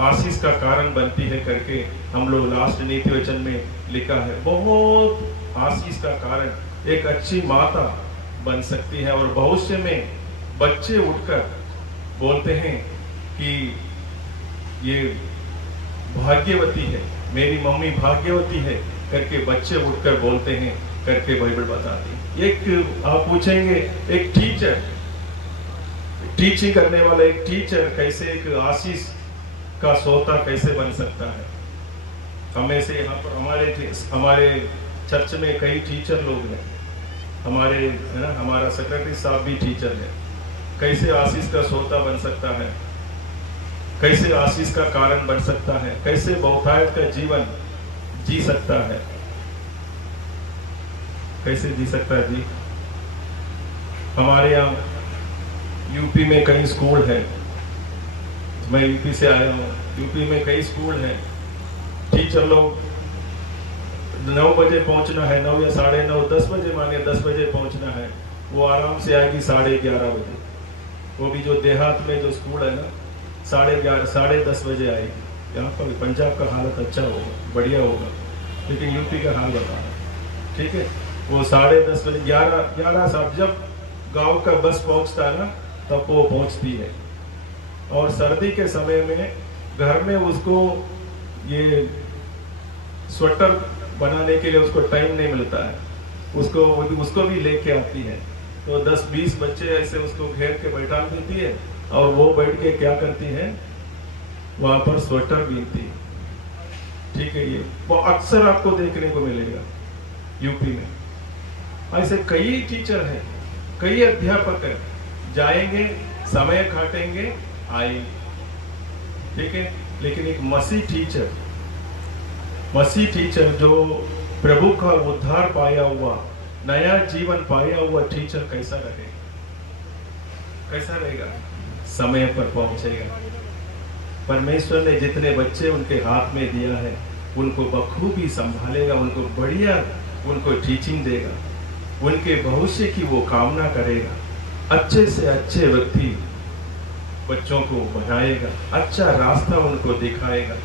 आशीष का कारण बनती है करके हम लोग लास्ट नीति वचन में लिखा है। बहुत आशीष का कारण एक अच्छी माता बन सकती है। और भविष्य में बच्चे उठकर बोलते हैं कि ये भाग्यवती है, मेरी मम्मी भाग्यवती है करके बच्चे उठकर बोलते हैं करके बाइबल बताती है। एक आप पूछेंगे, एक टीचिंग करने वाला एक टीचर कैसे एक आशीष का सोता कैसे बन सकता है? हमें से यहाँ पर हमारे चर्च में कई टीचर लोग हैं, हमारा सेक्रेटरी साहब भी टीचर है। कैसे आशीष का सोता बन सकता है? कैसे आशीष का कारण बन सकता है? कैसे बहुतायत का जीवन जी सकता है? कैसे जी सकता है जी? हमारे यहाँ यूपी में कई स्कूल हैं, मैं यूपी से आया हूँ, यूपी में कई स्कूल हैं। टीचर लोग 9 बजे पहुँचना है, 9 या 9:30, 10 बजे, माने 10 बजे पहुँचना है, वो आराम से आएगी 11:30 बजे। वो भी जो देहात में जो स्कूल है ना, 11:30, 10:30 बजे आएगी। यहाँ पर पंजाब का हालत अच्छा होगा, बढ़िया होगा, लेकिन यूपी का हाल बताना, ठीक है? वो 10:30 बजे, 11 साहब, जब गांव का बस पहुंचता है ना, तब वो पहुंचती है। और सर्दी के समय में घर में उसको ये स्वेटर बनाने के लिए उसको टाइम नहीं मिलता है, उसको भी लेके आती है। तो 10-20 बच्चे ऐसे उसको घेर के बैठा देती है और वो बैठ के क्या करती है, वहां पर स्वेटर बीनती है, ठीक है? ये वो अक्सर आपको देखने को मिलेगा यूपी में। ऐसे कई टीचर हैं, कई अध्यापक हैं, जाएंगे, समय काटेंगे, आएंगे, ठीक है? लेकिन एक मसीह टीचर जो प्रभु का उद्धार पाया हुआ, नया जीवन पाया हुआ टीचर कैसा रहेगा? समय पर पहुंचेगा। परमेश्वर ने जितने बच्चे उनके हाथ में दिया है उनको बखूबी संभालेगा, उनको बढ़िया उनको टीचिंग देगा, उनके भविष्य की वो कामना करेगा, अच्छे से अच्छे व्यक्ति बच्चों को बनाएगा, अच्छा रास्ता उनको दिखाएगा।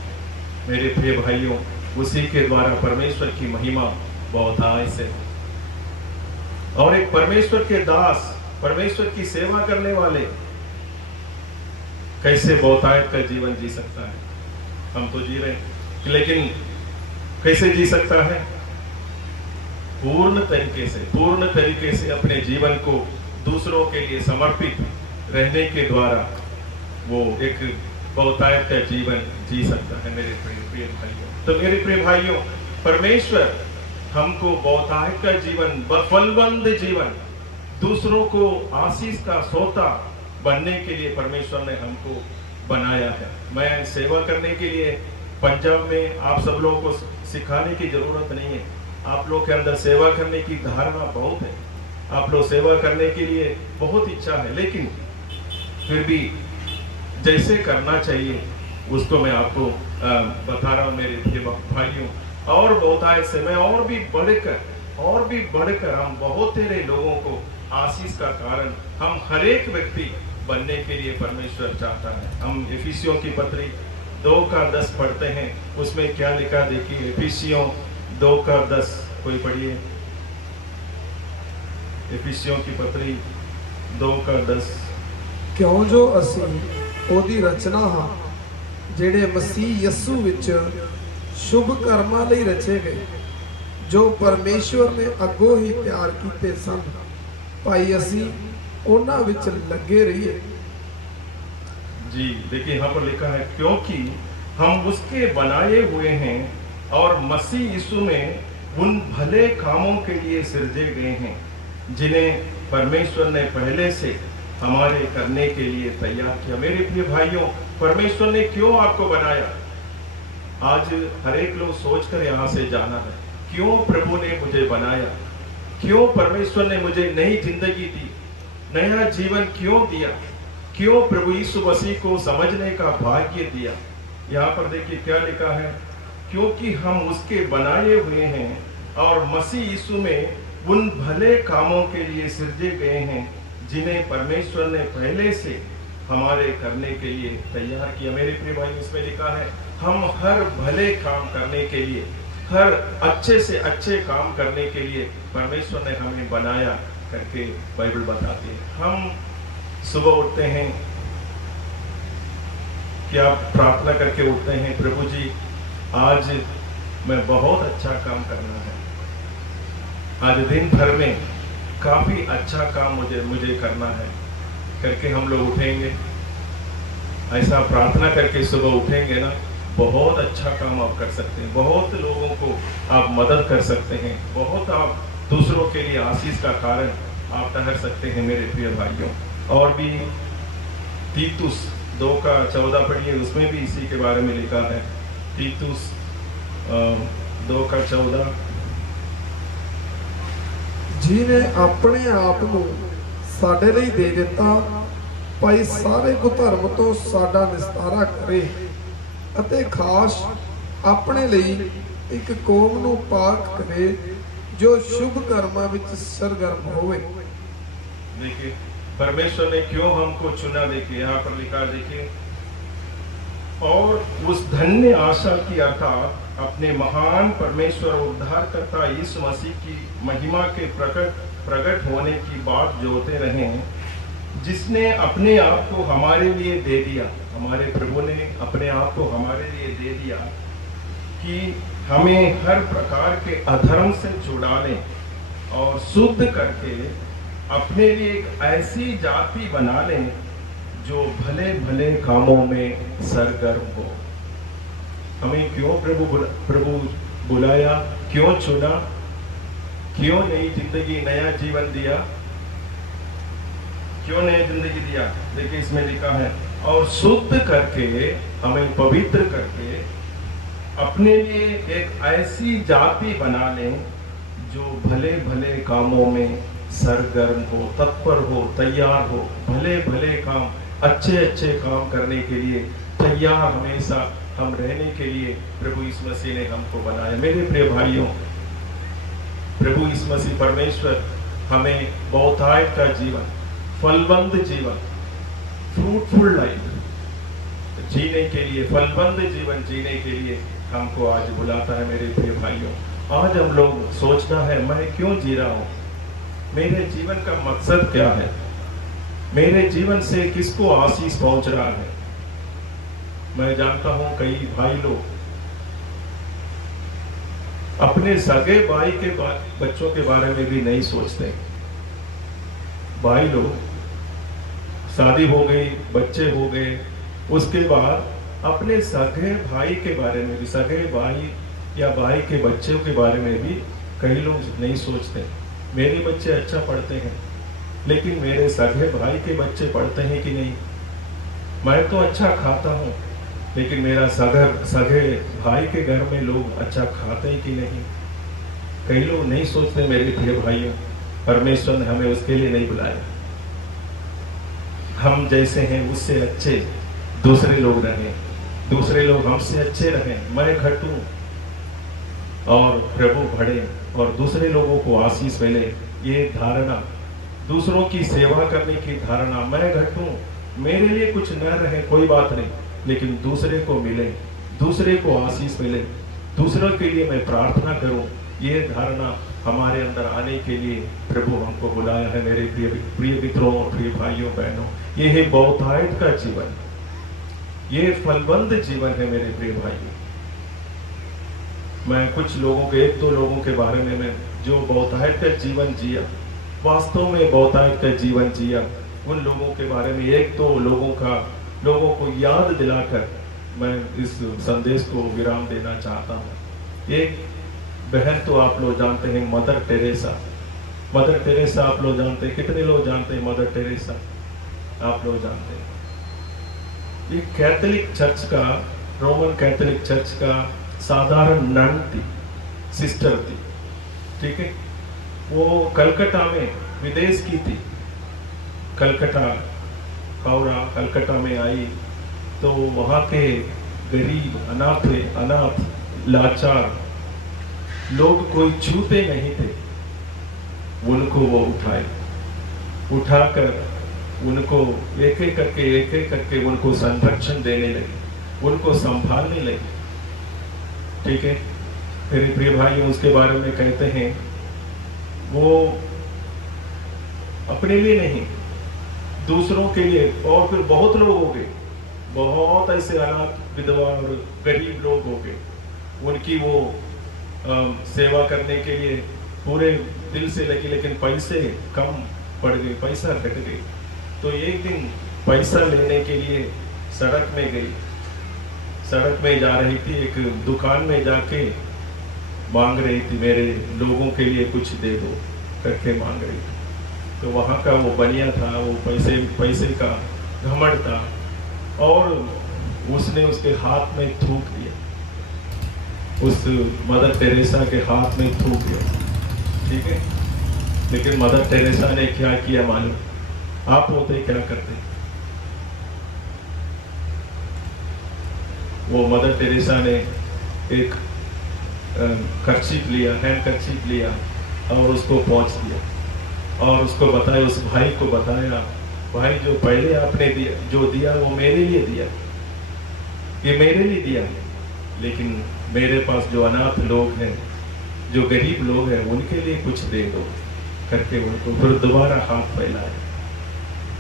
मेरे प्रिय भाइयों, उसी के द्वारा परमेश्वर की महिमा बहुतायत से हो। और एक परमेश्वर के दास, परमेश्वर की सेवा करने वाले कैसे बहुतायत का जीवन जी सकता है? हम तो जी रहे हैं, लेकिन कैसे जी सकता है? पूर्ण तरीके से अपने जीवन को दूसरों के लिए समर्पित रहने के द्वारा वो एक बहुतायत का जीवन जी सकता है। मेरे प्रिय भाइयों, तो मेरे प्रिय भाइयों, परमेश्वर हमको बहुतायत का जीवन, फलबंद जीवन, दूसरों को आशीष का सोता बनने के लिए परमेश्वर ने हमको बनाया है। मैं सेवा करने के लिए पंजाब में आप सब लोगों को सिखाने की जरूरत नहीं है। आप लोग के अंदर सेवा करने की धारणा बहुत है, आप लोग सेवा करने के लिए बहुत इच्छा है, लेकिन फिर भी जैसे करना चाहिए उसको मैं आपको बता रहा हूँ मेरे प्रिय भाइयों। और बहुतायत से मैं और भी बढ़कर हम बहुत तेरे लोगों को आशीष का कारण, हम हर एक व्यक्ति बनने के लिए परमेश्वर चाहता है। हम इफिसियों की पत्री 2:10 पढ़ते हैं, उसमें क्या लिखा देखिए। इफिसियों 2:10 कोई पढ़िए। इफिसियों की पत्री 2:10। क्यों जो असी ओदी रचना हाँ, ਜਿਹੜੇ ਮਸੀਹ ਯਸੂ ਵਿੱਚ ਸ਼ੁਭ ਕਰਮਾਂ ਲਈ ਰਚੇ ਗਏ, ਜੋ ਪਰਮੇਸ਼ਵਰ ਨੇ ਅੱਗੋਂ ਹੀ ਤਿਆਰ ਕੀਤੇ ਸਨ, ਭਾਈ ਅਸੀਂ ਉਹਨਾਂ ਵਿੱਚ ਲੱਗੇ रहिए। जी देखिए, यहाँ पर लिखा है क्योंकि हम उसके बनाए हुए हैं और मसीह यीशु में उन भले कामों के लिए सृजे गए हैं जिन्हें परमेश्वर ने पहले से हमारे करने के लिए तैयार किया। मेरे प्रिय भाइयों, परमेश्वर ने क्यों आपको बनाया? आज हर एक लोग सोचकर यहाँ से जाना है, क्यों प्रभु ने मुझे बनाया, क्यों परमेश्वर ने मुझे नई जिंदगी दी, नया जीवन क्यों दिया, क्यों प्रभु यीशु मसीह को समझने का भाग्य दिया। यहाँ पर देखिए क्या लिखा है, क्योंकि हम उसके बनाए हुए हैं और मसीह यीशु में उन भले कामों के लिए सृजे गए हैं जिन्हें परमेश्वर ने पहले से हमारे करने के लिए तैयार किया। मेरे प्रिय भाई, इसमें लिखा है हम हर भले काम करने के लिए, हर अच्छे से अच्छे काम करने के लिए परमेश्वर ने हमें बनाया करके बाइबल बताती है। हम सुबह उठते हैं, क्या प्रार्थना करके उठते हैं, प्रभु जी आज मैं बहुत अच्छा काम करना है, आज दिन भर में काफी अच्छा काम मुझे करना है करके हम लोग उठेंगे। ऐसा प्रार्थना करके सुबह उठेंगे ना, बहुत अच्छा काम आप कर सकते हैं, बहुत लोगों को आप मदद कर सकते हैं, बहुत आप दूसरों के लिए आशीष का कारण आप ठहर सकते हैं। मेरे प्रिय भाइयों, और भी तीतुस 2:14 पढ़िए, उसमें भी इसी के बारे में लिखा है। तीतुस 2:14। ਜਿਹਨੇ ਆਪਣੇ ਆਪ ਨੂੰ ਸਾਡੇ ਲਈ ਦੇ ਦਿੱਤਾ, ਭਾਈ ਸਾਰੇ ਕੁਧਰਮ ਤੋਂ ਸਾਡਾ ਨਿਸਤਾਰਾ ਕਰੇ ਅਤੇ ਖਾਸ ਆਪਣੇ ਲਈ ਇੱਕ ਕੌਮ ਨੂੰ ਪਾਕ ਕਰੇ ਜੋ शुभ कर्मां ਵਿੱਚ सरगर्म होवे। देखिए परमेश्वर ने क्यों हमको चुना, देखिए यहाँ पर लिखा, देखिए और उस धन्य आशा की अर्थात अपने महान परमेश्वर और उद्धारकर्ता यीशु मसीह की महिमा के प्रकट होने की बात जोते रहे, जिसने अपने आप को हमारे लिए दे दिया। हमारे प्रभु ने अपने आप को हमारे लिए दे दिया कि हमें हर प्रकार के अधर्म से छुड़ाने और शुद्ध करके अपने लिए एक ऐसी जाति बना ले जो भले भले कामों में सरगर्म हो। हमें क्यों प्रभु बुलाया, क्यों चुना, क्यों नई जिंदगी, नया जीवन दिया, क्यों नई जिंदगी दिया? देखिए इसमें लिखा है और शुद्ध करके, हमें पवित्र करके अपने लिए एक ऐसी जाति बना ले जो भले भले कामों में सरगर्म हो, तत्पर हो, तैयार हो, भले भले काम अच्छे अच्छे काम करने के लिए तैयार हमेशा हम रहने के लिए प्रभु यीशु मसीह ने हमको बनाया। मेरे प्रिय भाइयों, प्रभु यीशु मसीह परमेश्वर हमें बहुतायत का जीवन, फलबंद जीवन, फ्रूटफुल लाइफ जीने के लिए, फलबंद जीवन जीने के लिए हमको आज बुलाता है। मेरे प्रिय भाइयों, आज हम लोग सोचना है मैं क्यों जी रहा हूं, मेरे जीवन का मकसद क्या है, मेरे जीवन से किसको आशीष पहुंच रहा है। मैं जानता हूं कई भाई लोग अपने सगे भाई के बच्चों के बारे में भी नहीं सोचते। भाई लोग शादी हो गई, बच्चे हो गए, उसके बाद अपने सगे भाई के बारे में भी, सगे भाई या भाई के बच्चों के बारे में भी कई लोग नहीं सोचते। मेरे बच्चे अच्छा पढ़ते हैं, लेकिन मेरे सगे भाई के बच्चे पढ़ते हैं कि नहीं। मैं तो अच्छा खाता हूँ, लेकिन मेरा सगे भाई के घर में लोग अच्छा खाते हैं कि नहीं। कई लोग नहीं सोचते। मेरे प्रिय भाइयों, परमेश्वर ने हमें उसके लिए नहीं बुलाया। हम जैसे हैं उससे अच्छे दूसरे लोग रहें, दूसरे लोग हमसे अच्छे रहें, मैं घटूं और प्रभु बढ़े और दूसरे लोगों को आशीष मिले। ये धारणा, दूसरों की सेवा करने की धारणा, मैं घटूं, मेरे लिए कुछ न रहे कोई बात नहीं, लेकिन दूसरे को मिले, दूसरे को आशीष मिले, दूसरों के लिए मैं प्रार्थना करूं, ये धारणा हमारे अंदर आने के लिए प्रभु हमको बुलाया है। मेरे प्रिय मित्रों, प्रिय भाइयों बहनों, ये है बहुतायत का जीवन, ये फलबंद जीवन है। मेरे प्रिय भाइयों, मैं कुछ लोगों के, एक दो लोगों के बारे में मैं जो बहुतायत का जीवन जिया, वास्तव में बहुतायत का जीवन जिया, उन लोगों के बारे में एक दो लोगों को याद दिलाकर मैं इस संदेश को विराम देना चाहता हूँ। एक बहन तो आप लोग जानते हैं, मदर टेरेसा। मदर टेरेसा आप लोग जानते हैं, कितने लोग जानते हैं मदर टेरेसा? आप लोग जानते हैं। ये कैथोलिक चर्च का, रोमन कैथोलिक चर्च का साधारण नन थी, सिस्टर थी, ठीक है। वो कलकत्ता में, विदेश की थी, कलकत्ता, हावड़ा कलकत्ता में आई तो वहाँ के गरीब, अनाथ लाचार लोग कोई छूते नहीं थे, उनको वो उठाकर उनको एक एक करके उनको संरक्षण देने लगे, उनको संभालने लगे, ठीक है। मेरे प्रिय भाई उसके बारे में कहते हैं, वो अपने लिए नहीं, दूसरों के लिए। और फिर बहुत लोग हो गए, बहुत ऐसे अनाथ, विधवा और गरीब लोग हो गए, उनकी वो सेवा करने के लिए पूरे दिल से लगी, लेकिन पैसे कम पड़ गए, पैसा घट गई। तो एक दिन पैसा लेने के लिए सड़क में गई, सड़क में जा रही थी, एक दुकान में जाके मांग रही थी, मेरे लोगों के लिए कुछ दे दो करके मांग रही थी। तो वहाँ का वो बनिया था, वो पैसे का घमंड था, और उसने उसके हाथ में थूक दिया, उस मदर टेरेसा के हाथ में थूक दिया, ठीक है। लेकिन मदर टेरेसा ने क्या किया मालूम? आप होते क्या करते? वो मदर टेरेसा ने एक कर्चीफ लिया, हैंड कर्चीफ लिया और उसको पहुंच दिया और उसको बताया, उस भाई को बताया, भाई जो पहले आपने दिया, जो दिया वो मेरे लिए दिया, ये मेरे लिए दिया, लेकिन मेरे पास जो अनाथ लोग हैं, जो गरीब लोग हैं, उनके लिए कुछ दे दो करके उनको फिर दोबारा हाथ फैलाया,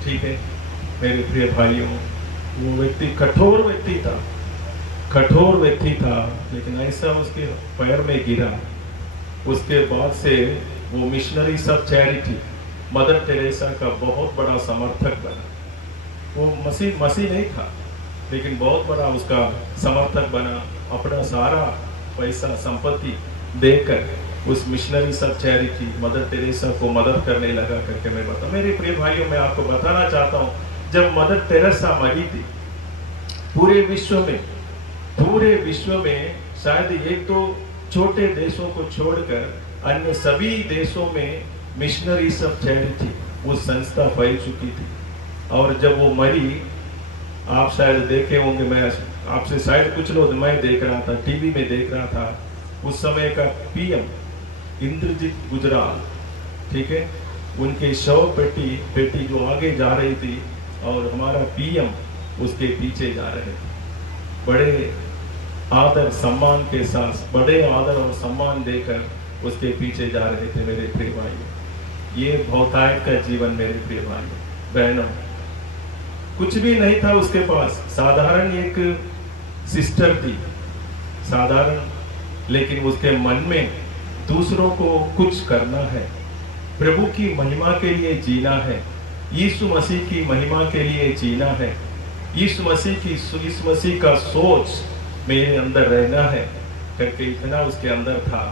ठीक है। मेरे प्रिय भाइयों, वो व्यक्ति कठोर व्यक्ति था, लेकिन ऐसा उसके पैर में गिरा, उसके बाद से वो मिशनरी सब चैरिटी, मदर टेरेसा का बहुत बड़ा समर्थक बना। वो मसीह नहीं था, लेकिन बहुत बड़ा उसका समर्थक बना, अपना सारा पैसा संपत्ति देकर उस मिशनरी सब चैरिटी मदर टेरेसा को मदद करने लगा करके मैं बता। मेरे प्रिय भाइयों, मैं आपको बताना चाहता हूँ, जब मदर टेरेसा मरी थी, पूरे विश्व में शायद एक दो छोटे देशों को छोड़कर अन्य सभी देशों में मिशनरी सब चैरिटी वो संस्था फैल चुकी थी। और जब वो मरी, आप शायद देखे होंगे, मैं आपसे शायद कुछ लोग, मैं देख रहा था, टीवी में देख रहा था, उस समय का पीएम इंद्रजीत गुजराल, ठीक है, उनके शव पेटी जो आगे जा रही थी और हमारा पीएम उसके पीछे जा रहे थे। बड़े आदर सम्मान के साथ, बड़े आदर और सम्मान देकर उसके पीछे जा रहे थे मेरे प्रिय भाइयों। ये बहुतायत का जीवन मेरे प्रिय भाइयों बहनों। कुछ भी नहीं था उसके पास, साधारण एक सिस्टर थी, साधारण, लेकिन उसके मन में दूसरों को कुछ करना है, प्रभु की महिमा के लिए जीना है, यीशु मसीह की महिमा के लिए जीना है, यीशु मसीह का सोच मेरे अंदर रहना है करके इतना उसके अंदर था।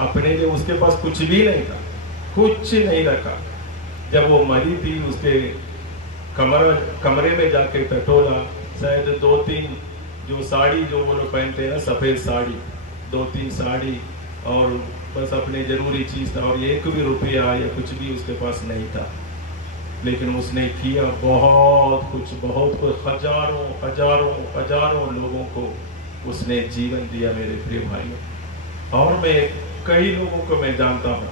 अपने लिए उसके पास कुछ भी नहीं था, कुछ नहीं रखा। जब वो मरी थी, उसके कमरे में जाके टटोला, शायद 2-3 जो साड़ी जो वो लोग पहनते हैं ना, सफेद साड़ी, 2-3 साड़ी, और बस अपने जरूरी चीज था, और 1 भी रुपया या कुछ भी उसके पास नहीं था। लेकिन उसने किया बहुत कुछ, हजारों हजारों हजारों लोगों को उसने जीवन दिया मेरे प्रिय भाइयों। और मैं कई लोगों को मैं जानता हूँ।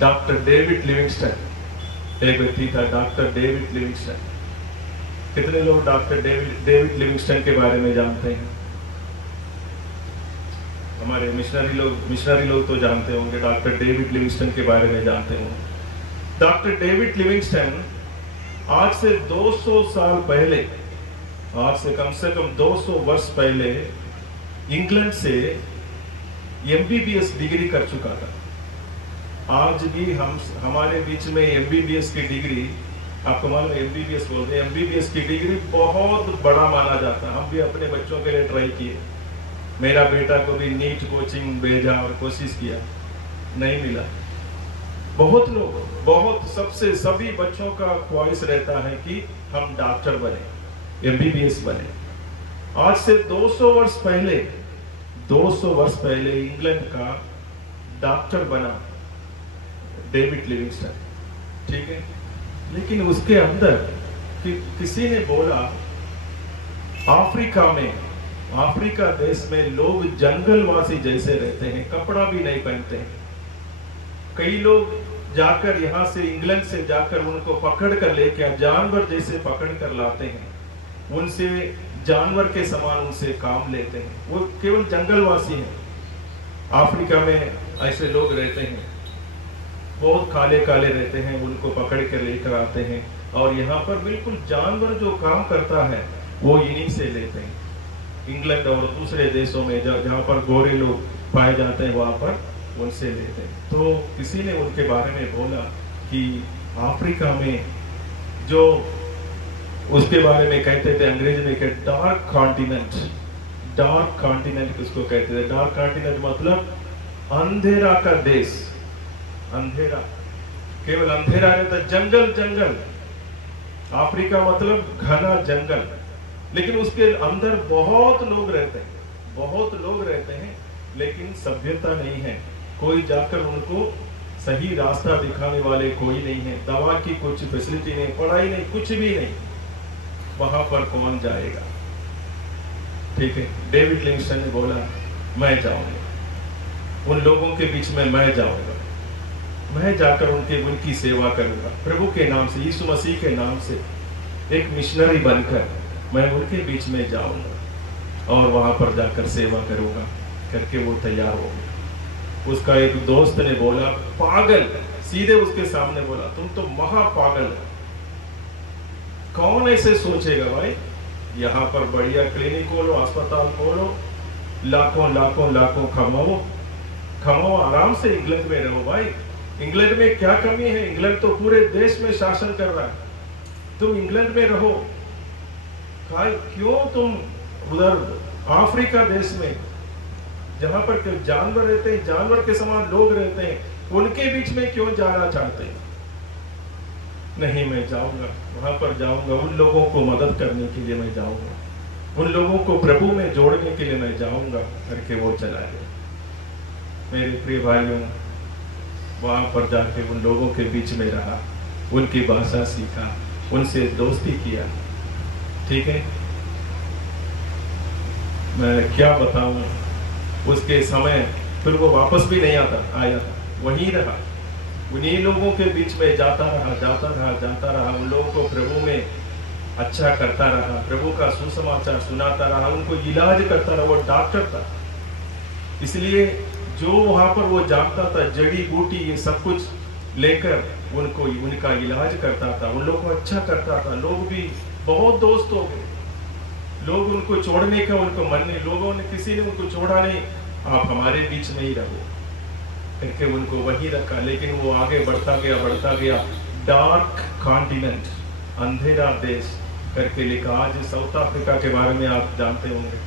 डॉक्टर डेविड लिविंगस्टन एक व्यक्ति था, डॉक्टर डेविड लिविंगस्टन। कितने लोग डॉक्टर डेविड लिविंगस्टन के बारे में जानते हैं? हमारे मिशनरी लोग तो जानते होंगे, डॉक्टर डेविड लिविंगस्टन के बारे में जानते होंगे। डॉक्टर डेविड लिविंगस्टन आज से 200 साल पहले, आज से कम 200 वर्ष पहले इंग्लैंड से एमबीबीएस डिग्री कर चुका था। आज भी हमारे बीच में एमबीबीएस की डिग्री, आपको मालूम है एमबीबीएस बोलते हैं, एमबीबीएस की डिग्री बहुत बड़ा माना जाता है। हम भी अपने बच्चों के लिए ट्राई किए, मेरा बेटा को भी नीट कोचिंग भेजा और कोशिश किया, नहीं मिला। बहुत लोग, सबसे सभी बच्चों का ख्वाहिश रहता है कि हम डॉक्टर बने, एमबीबीएस बने। आज से 200 वर्ष पहले इंग्लैंड का डॉक्टर बना डेविड लिविंगस्टन, ठीक है। लेकिन उसके अंदर किसी ने बोला, अफ्रीका देश में लोग जंगलवासी जैसे रहते हैं, कपड़ा भी नहीं पहनते हैं। कई लोग जाकर यहाँ से, इंग्लैंड से जाकर उनको पकड़ कर लेकर जानवर जैसे पकड़ कर लाते हैं, उनसे जानवर के समान उनसे काम लेते हैं। वो केवल जंगलवासी हैं। अफ्रीका में ऐसे लोग रहते हैं, बहुत काले काले रहते हैं, उनको पकड़ कर लेकर आते हैं, और यहाँ पर बिल्कुल जानवर जो काम करता है वो इन्हीं से लेते हैं। इंग्लैंड और दूसरे देशों में जहाँ पर गोरे लोग पाए जाते हैं, वहाँ पर उनसे लेते हैं। तो किसी ने उनके बारे में बोला कि अफ्रीका में जो उसके बारे में कहते थे, अंग्रेजी में कहते डार्क कॉन्टिनेंट किसको कहते थे? डार्क कॉन्टिनेंट मतलब अंधेरा का देश। अंधेरा, केवल अंधेरा रहता, जंगल। अफ्रीका मतलब घना जंगल, लेकिन उसके अंदर बहुत लोग रहते हैं, लेकिन सभ्यता नहीं है। कोई जाकर उनको सही रास्ता दिखाने वाले कोई नहीं है। दवा की कुछ फैसिलिटी नहीं, पढ़ाई नहीं, कुछ भी नहीं। वहां पर कौन जाएगा? ठीक है, डेविड लिविंगस्टन ने बोला, मैं जाऊंगा, उन लोगों के बीच में मैं जाऊंगा, मैं जाकर उनकी सेवा करूंगा, प्रभु के नाम से, यीशु मसीह के नाम से एक मिशनरी बनकर मैं उनके बीच में जाऊंगा और वहां पर जाकर सेवा करूंगा करके वो तैयार हो गया। उसका एक दोस्त ने बोला, पागल, सीधे उसके सामने बोला, तुम तो महापागल हो, कौन ऐसे सोचेगा भाई? यहाँ पर बढ़िया क्लिनिक खोलो, अस्पताल खोलो, लाखों कमाओ, आराम से इंग्लैंड में रहो भाई। इंग्लैंड में क्या कमी है? इंग्लैंड तो पूरे देश में शासन कर रहा है, तुम इंग्लैंड में रहो। क्यों तुम उधर अफ्रीका देश में, जहां पर जानवर रहते हैं, जानवर के समान लोग रहते हैं, उनके बीच में क्यों जाना चाहते हैं? नहीं, मैं जाऊंगा, वहां पर जाऊंगा, उन लोगों को मदद करने के लिए मैं जाऊंगा, उन लोगों को प्रभु में जोड़ने के लिए मैं जाऊंगा करके वो चला गया। मेरे प्रिय भाइयों, वहां पर जाके उन लोगों के बीच में रहा, उनकी भाषा सीखा, उनसे दोस्ती किया। ठीक है, मैं क्या बताऊं, उसके समय फिर वो वापस भी नहीं आया था, वहीं रहा, उन्हीं लोगों के बीच में जाता रहा, उन लोगों को प्रभु में अच्छा करता रहा, प्रभु का सुसमाचार सुनाता रहा, उनको इलाज करता रहा। वो डॉक्टर था, इसलिए जो वहां पर वो जानता था जड़ी बूटी ये सब कुछ लेकर उनको उनका इलाज करता था, उन लोगों को अच्छा करता था। लोग भी बहुत दोस्त हो गए, लोग उनको छोड़ने का उनको मन नहीं, लोगों ने किसी ने उनको छोड़ा नहीं, आप हमारे बीच में ही रहो करके उनको वहीं रखा। लेकिन वो आगे बढ़ता गया। डार्क कॉन्टिनेंट, अंधेरा देश करके लिखा। आज साउथ अफ्रीका के बारे में आप जानते होंगे।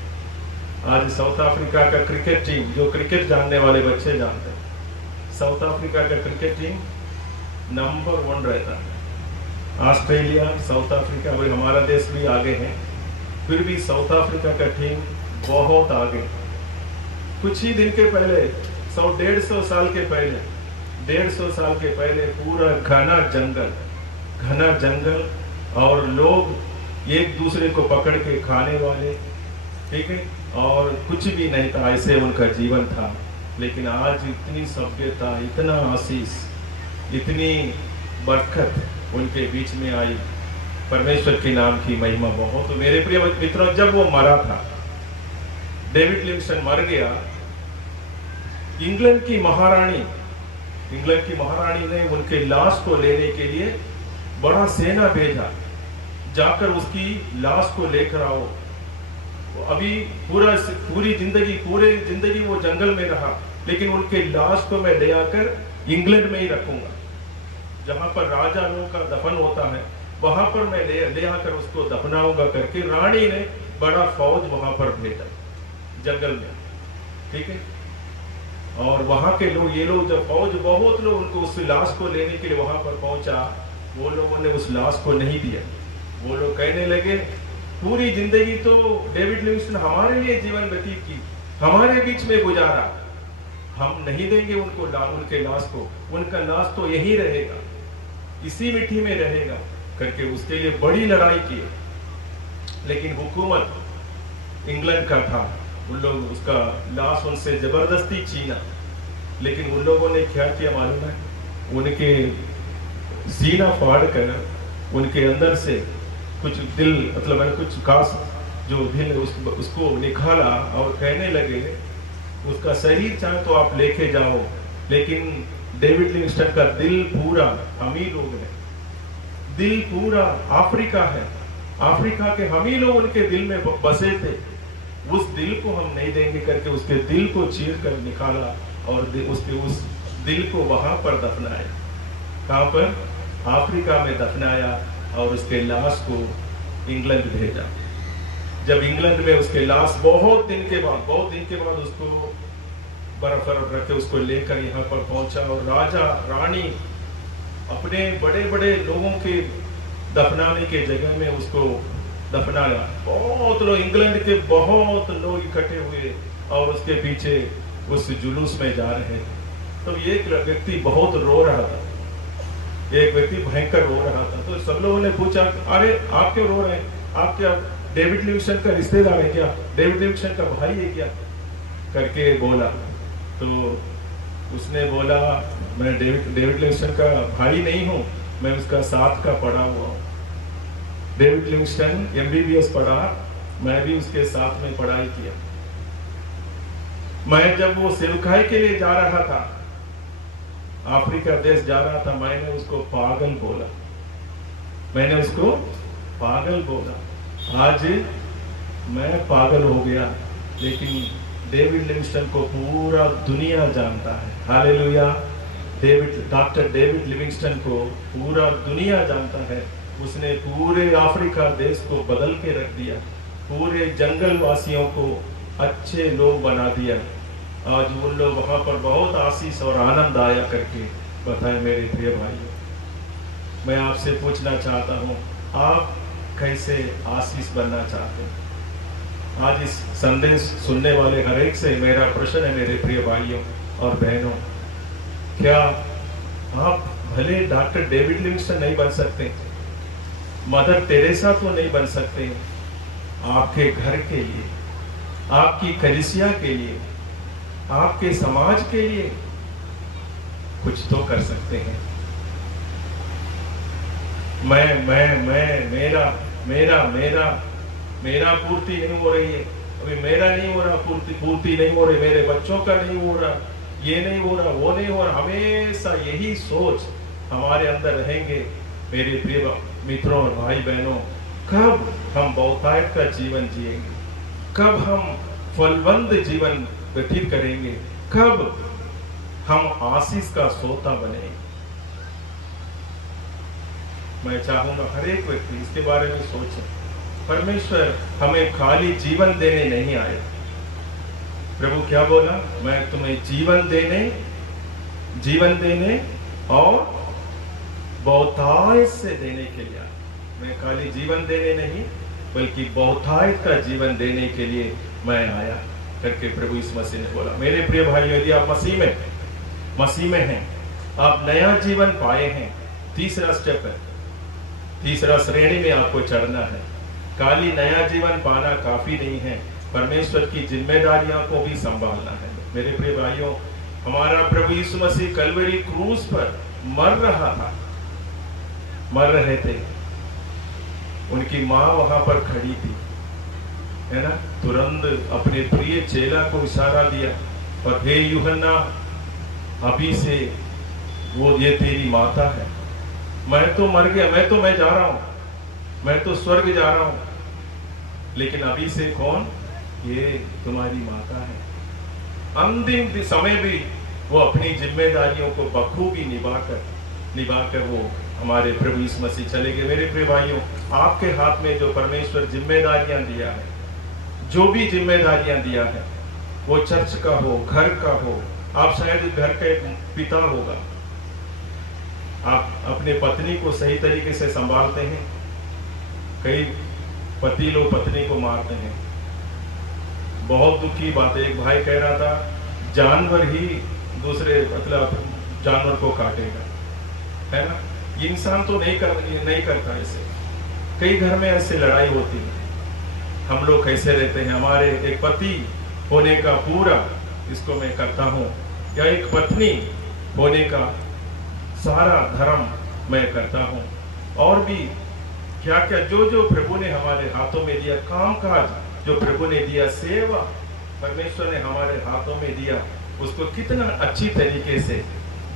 आज साउथ अफ्रीका का क्रिकेट टीम, जो क्रिकेट जानने वाले बच्चे जानते हैं, साउथ अफ्रीका का क्रिकेट टीम नंबर 1 रहता है। ऑस्ट्रेलिया, साउथ अफ्रीका, भाई हमारा देश भी आगे है, फिर भी साउथ अफ्रीका का टीम बहुत आगे। कुछ ही दिन के पहले 100-150 साल के पहले पूरा घना जंगल और लोग एक दूसरे को पकड़ के खाने वाले, ठीक है, और कुछ भी नहीं था, ऐसे उनका जीवन था। लेकिन आज इतनी सभ्यता, इतना आशीष, इतनी बरकत उनके बीच में आई। परमेश्वर के नाम की महिमा बहुत। मेरे प्रिय मित्रों, जब वो मरा था, डेविड लिविंगस्टन मर गया, इंग्लैंड की महारानी ने उनके लाश को लेने के लिए बड़ा सेना भेजा, जाकर उसकी लाश को लेकर आओ। अभी पूरी जिंदगी वो जंगल में रहा, लेकिन उनके लाश को मैं ले आकर इंग्लैंड में ही रखूंगा, जहां पर राजा लोगों का दफन होता है, वहां पर मैं ले आकर उसको दफनाऊंगा करके रानी ने बड़ा फौज वहां पर भेजा जंगल में। ठीक है, और वहां के लोग, ये लोग जब फौज, बहुत लोग उनको उस लाश को लेने के लिए वहां पर पहुंचा, वो लोगों ने उस लाश को नहीं दिया। वो लोग कहने लगे, पूरी जिंदगी तो डेविड लिविंगस्टन हमारे लिए जीवन व्यतीत की, हमारे बीच में गुजारा, हम नहीं देंगे उनको उनके लाश को, उनका लाश तो यही रहेगा, इसी मिट्टी में रहेगा करके उसके लिए बड़ी लड़ाई की। लेकिन हुकूमत इंग्लैंड का था, उन लोग उसका लाश उनसे जबरदस्ती छीना। लेकिन उन लोगों ने क्या किया मालूम है, उनके सीना फाड़ कर उनके अंदर से कुछ दिल, मतलब कुछ खास जो दिल उसको निकाला और कहने लगे, उसका शरीर चाहे तो आप लेके जाओ, लेकिन डेविड लिविंगस्टन का दिल पूरा हम ही लोग हैं, दिल पूरा अफ्रीका है, अफ्रीका के हम ही लोग उनके दिल में बसे थे, उस दिल को हम नहीं देंगे करके उसके दिल को चीर कर निकाला और उसके उस दिल को वहां पर दफनाया। कहां पर? अफ्रीका में दफनाया और उसके लाश को इंग्लैंड भेजा। जब इंग्लैंड में उसके लाश बहुत दिन के बाद उसको बर्फ रखे उसको लेकर यहाँ पर पहुंचा, और राजा रानी अपने बड़े बड़े लोगों के दफनाने के जगह में उसको दफनाया। बहुत लोग, इंग्लैंड के बहुत लोग इकट्ठे हुए और उसके पीछे उस जुलूस में जा रहे थे। तो एक व्यक्ति बहुत रो रहा था, एक व्यक्ति भयंकर रो रहा था। तो सब लोगों ने पूछा, अरे आप क्यों रो रहे हैं? आप क्या डेविड लिविंगस्टन का रिश्तेदार है क्या? डेविड लिविंगस्टन का भाई है क्या? करके बोला। तो उसने बोला, मैं डेविड लिविंगस्टन का भाई नहीं हूं, मैं उसका साथ का पढ़ा हुआ हूं। डेविड लिविंगस्टन MBBS पढ़ा, मैं भी उसके साथ में पढ़ाई किया। मैं जब वो सेवकाई के लिए जा रहा था, अफ्रीका देश जा रहा था, मैंने उसको पागल बोला। आज मैं पागल हो गया, लेकिन डेविड लिविंगस्टन को पूरा दुनिया जानता है। हालेलुया। डॉक्टर डेविड लिविंगस्टन को पूरा दुनिया जानता है। उसने पूरे अफ्रीका देश को बदल के रख दिया, पूरे जंगल वासियों को अच्छे लोग बना दिया। आज उन लोग वहां पर बहुत आशीष और आनंद आया करके बताएं। मेरे प्रिय भाइयों, मैं आपसे पूछना चाहता हूं, आप कैसे आशीष बनना चाहते हैं? आज इस संदेश सुनने वाले हर एक से मेरा प्रश्न है, मेरे प्रिय भाइयों और बहनों, क्या आप भले डॉक्टर डेविड लिविंगस्टन नहीं बन सकते, मदर तेरेसा तो नहीं बन सकते, आपके घर के लिए, आपकी कलीसिया के लिए, आपके समाज के लिए कुछ तो कर सकते हैं। मेरा पूर्ति नहीं हो रही है, अभी मेरा नहीं हो रहा, पूर्ति नहीं हो रही, मेरे बच्चों का नहीं हो रहा, ये नहीं हो रहा, वो नहीं हो रहा। हमेशा यही सोच हमारे अंदर रहेंगे मेरे प्रिय मित्रों और भाई बहनों। कब हम बहुतायत का जीवन जिएंगे, कब हम फलवंत जीवन व्यतीत करेंगे, कब हम आशीष का सोता बनेंगे। मैं चाहूंगा हर एक व्यक्ति इसके बारे में सोचे। परमेश्वर हमें खाली जीवन देने नहीं आया। प्रभु क्या बोला? मैं तुम्हें जीवन देने और बहुतायत से देने के लिए आया। मैं खाली जीवन देने नहीं बल्कि बहुतायत का जीवन देने के लिए मैं आया करके प्रभु यीशु मसीह ने बोला। मेरे प्रिय भाइयों, यदि आप मसीह में हैं, आप नया जीवन पाए हैं, तीसरा स्टेप है, तीसरा श्रेणी में आपको चढ़ना है। खाली नया जीवन पाना काफी नहीं है, परमेश्वर की जिम्मेदारियों को भी संभालना है। मेरे प्रिय भाइयों, हमारा प्रभु यीशु मसीह कलवरी क्रूस पर मर रहे थे। उनकी माँ वहां पर खड़ी थी, है ना। तुरंत अपने प्रिय चेला को इशारा दिया और हे यूहन्ना, अभी से ये तेरी माता है। मैं तो मर गया, मैं जा रहा हूं, मैं तो स्वर्ग जा रहा हूं, लेकिन अभी से कौन? ये तुम्हारी माता है। अंतिम समय भी वो अपनी जिम्मेदारियों को बखूबी निभाकर वो हमारे प्रभु यीशु मसीह चले गए। मेरे प्रिय भाइयों, आपके हाथ में जो परमेश्वर जिम्मेदारियां दिया है, जो भी जिम्मेदारियां दिया है, वो चर्च का हो, घर का हो, आप शायद घर का एक पिता होगा, आप अपने पत्नी को सही तरीके से संभालते हैं। कई पति लोग पत्नी को मारते हैं। बहुत दुख की बात है। एक भाई कह रहा था जानवर ही दूसरे जानवर को काटेगा, है ना। इंसान तो नहीं करता ऐसे। कई घर में ऐसे लड़ाई होती है। हम लोग कैसे रहते हैं? हमारे एक पति होने का पूरा इसको मैं करता हूँ, या एक पत्नी होने का सारा धर्म मैं करता हूँ। और भी क्या क्या जो प्रभु ने हमारे हाथों में दिया, काम काज जो प्रभु ने दिया, सेवा परमेश्वर ने हमारे हाथों में दिया, उसको कितना अच्छी तरीके से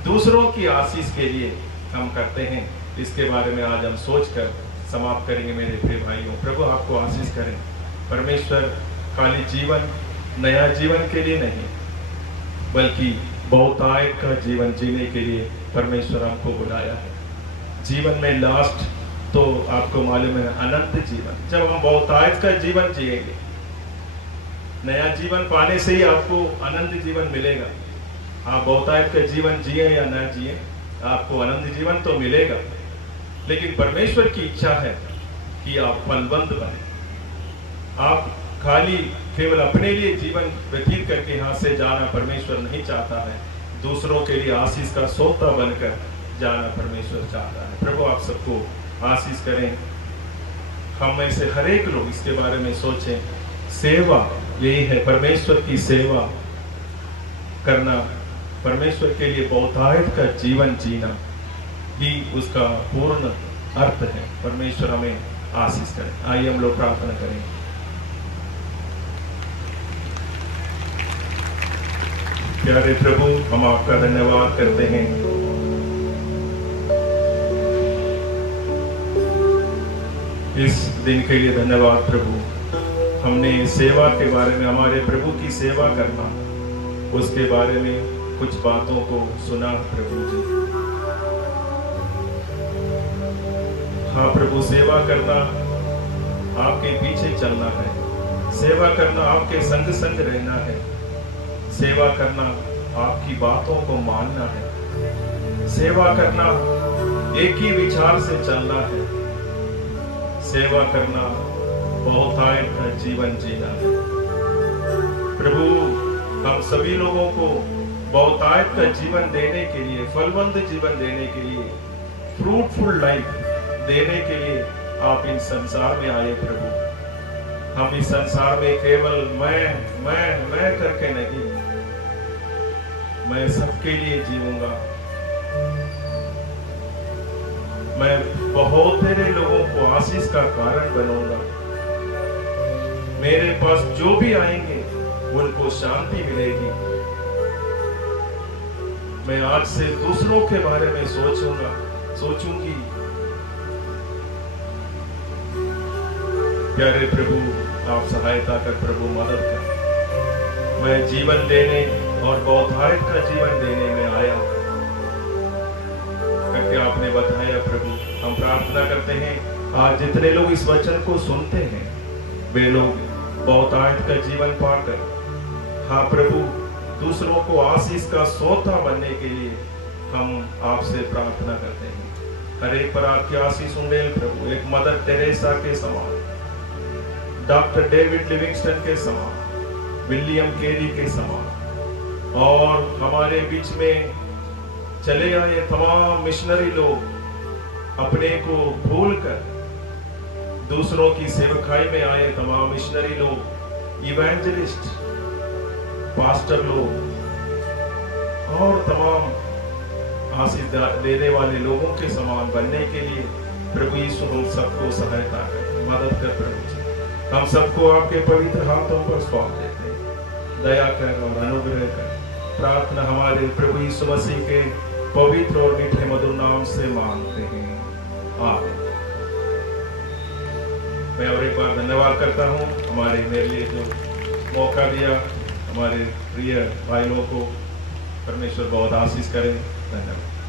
दूसरों की आशीष के लिए हम करते हैं। इसके बारे में आज हम सोचकर समाप्त करेंगे। मेरे प्रिय भाइयों, प्रभु आपको आशीष करें। परमेश्वर खाली जीवन, नया जीवन के लिए नहीं, बल्कि बहुतायत का जीवन जीने के लिए परमेश्वर आपको बुलाया है। जीवन में लास्ट तो आपको मालूम है, अनंत जीवन। जब हम बहुतायत का जीवन जिएंगे, नया जीवन पाने से ही आपको अनंत जीवन मिलेगा। आप बहुतायत का जीवन जिए या न जिए, आपको अनंत जीवन तो मिलेगा। लेकिन परमेश्वर की इच्छा है कि आप फलवंत बने। आप खाली केवल अपने लिए जीवन व्यतीत करके यहाँ से जाना परमेश्वर नहीं चाहता है। दूसरों के लिए आशीष का सोता बनकर जाना परमेश्वर चाहता है। प्रभु आप सबको आशीष करें। हम में से हर एक लोग इसके बारे में सोचें। सेवा यही है, परमेश्वर की सेवा करना, परमेश्वर के लिए बहुतायत का जीवन जीना ही उसका पूर्ण अर्थ है। परमेश्वर हमें आशीष करें। आइए हम लोग प्रार्थना करें। प्यारे प्रभु, हम आपका धन्यवाद करते हैं। इस दिन के लिए धन्यवाद प्रभु। हमने सेवा के बारे में, हमारे प्रभु की सेवा करना, उसके बारे में कुछ बातों को सुना प्रभु जी। हाँ प्रभु, सेवा करना आपके पीछे चलना है, सेवा करना आपके संग संग रहना है, सेवा करना आपकी बातों को मानना है, सेवा करना एक ही विचार से चलना है, सेवा करना बहुतायत का जीवन जीना है। प्रभु, हम सभी लोगों को बहुतायत का जीवन देने के लिए, फलवंत जीवन देने के लिए, फ्रूटफुल लाइफ देने के लिए आप इन संसार में आए प्रभु। हम इस संसार में केवल मैं करके नहीं, मैं सबके लिए जीऊंगा। मैं बहुत सारे लोगों को आशीष का कारण बनूंगा। मेरे पास जो भी आएंगे उनको शांति मिलेगी। मैं आज से दूसरों के बारे में सोचूंगी। प्यारे प्रभु, आप सहायता कर प्रभु, मदद कर। मैं जीवन देने और बहुतायत का जीवन देने में आया करके आपने बताया प्रभु। हम प्रार्थना करते हैं आज जितने लोग इस वचन को सुनते हैं वे लोग बहुतायत का जीवन पाकर, हाँ प्रभु, दूसरों को आशीष का सोता बनने के लिए हम आपसे प्रार्थना करते हैं। हर एक पर आपकी आशीष उंडेल प्रभु। एक मदर टेरेसा के समान, डॉक्टर डेविड लिविंगस्टन के समान, विलियम केरी के समान, और हमारे बीच में चले आए तमाम मिशनरी लोग अपने को भूलकर दूसरों की सेवकाई में आए तमाम मिशनरी लोग, इवेंजलिस्ट, पास्टर लोग और तमाम आशीष देने वाले लोगों के समान बनने के लिए प्रभु यीशु हम सबको सहायता कर, मदद कर प्रभु जी। हम सबको आपके पवित्र हाथों पर सौंप देते हैं। दया कर और अनुग्रह कर। प्रार्थना हमारे प्रभु यीशु मसीह के पवित्र और मीठे मधुर नाम से मांगते हैं, आमीन। मैं और एक बार धन्यवाद करता हूँ मेरे लिए जो मौका दिया। हमारे प्रिय भाइयों को परमेश्वर बहुत आशीष करें। धन्यवाद।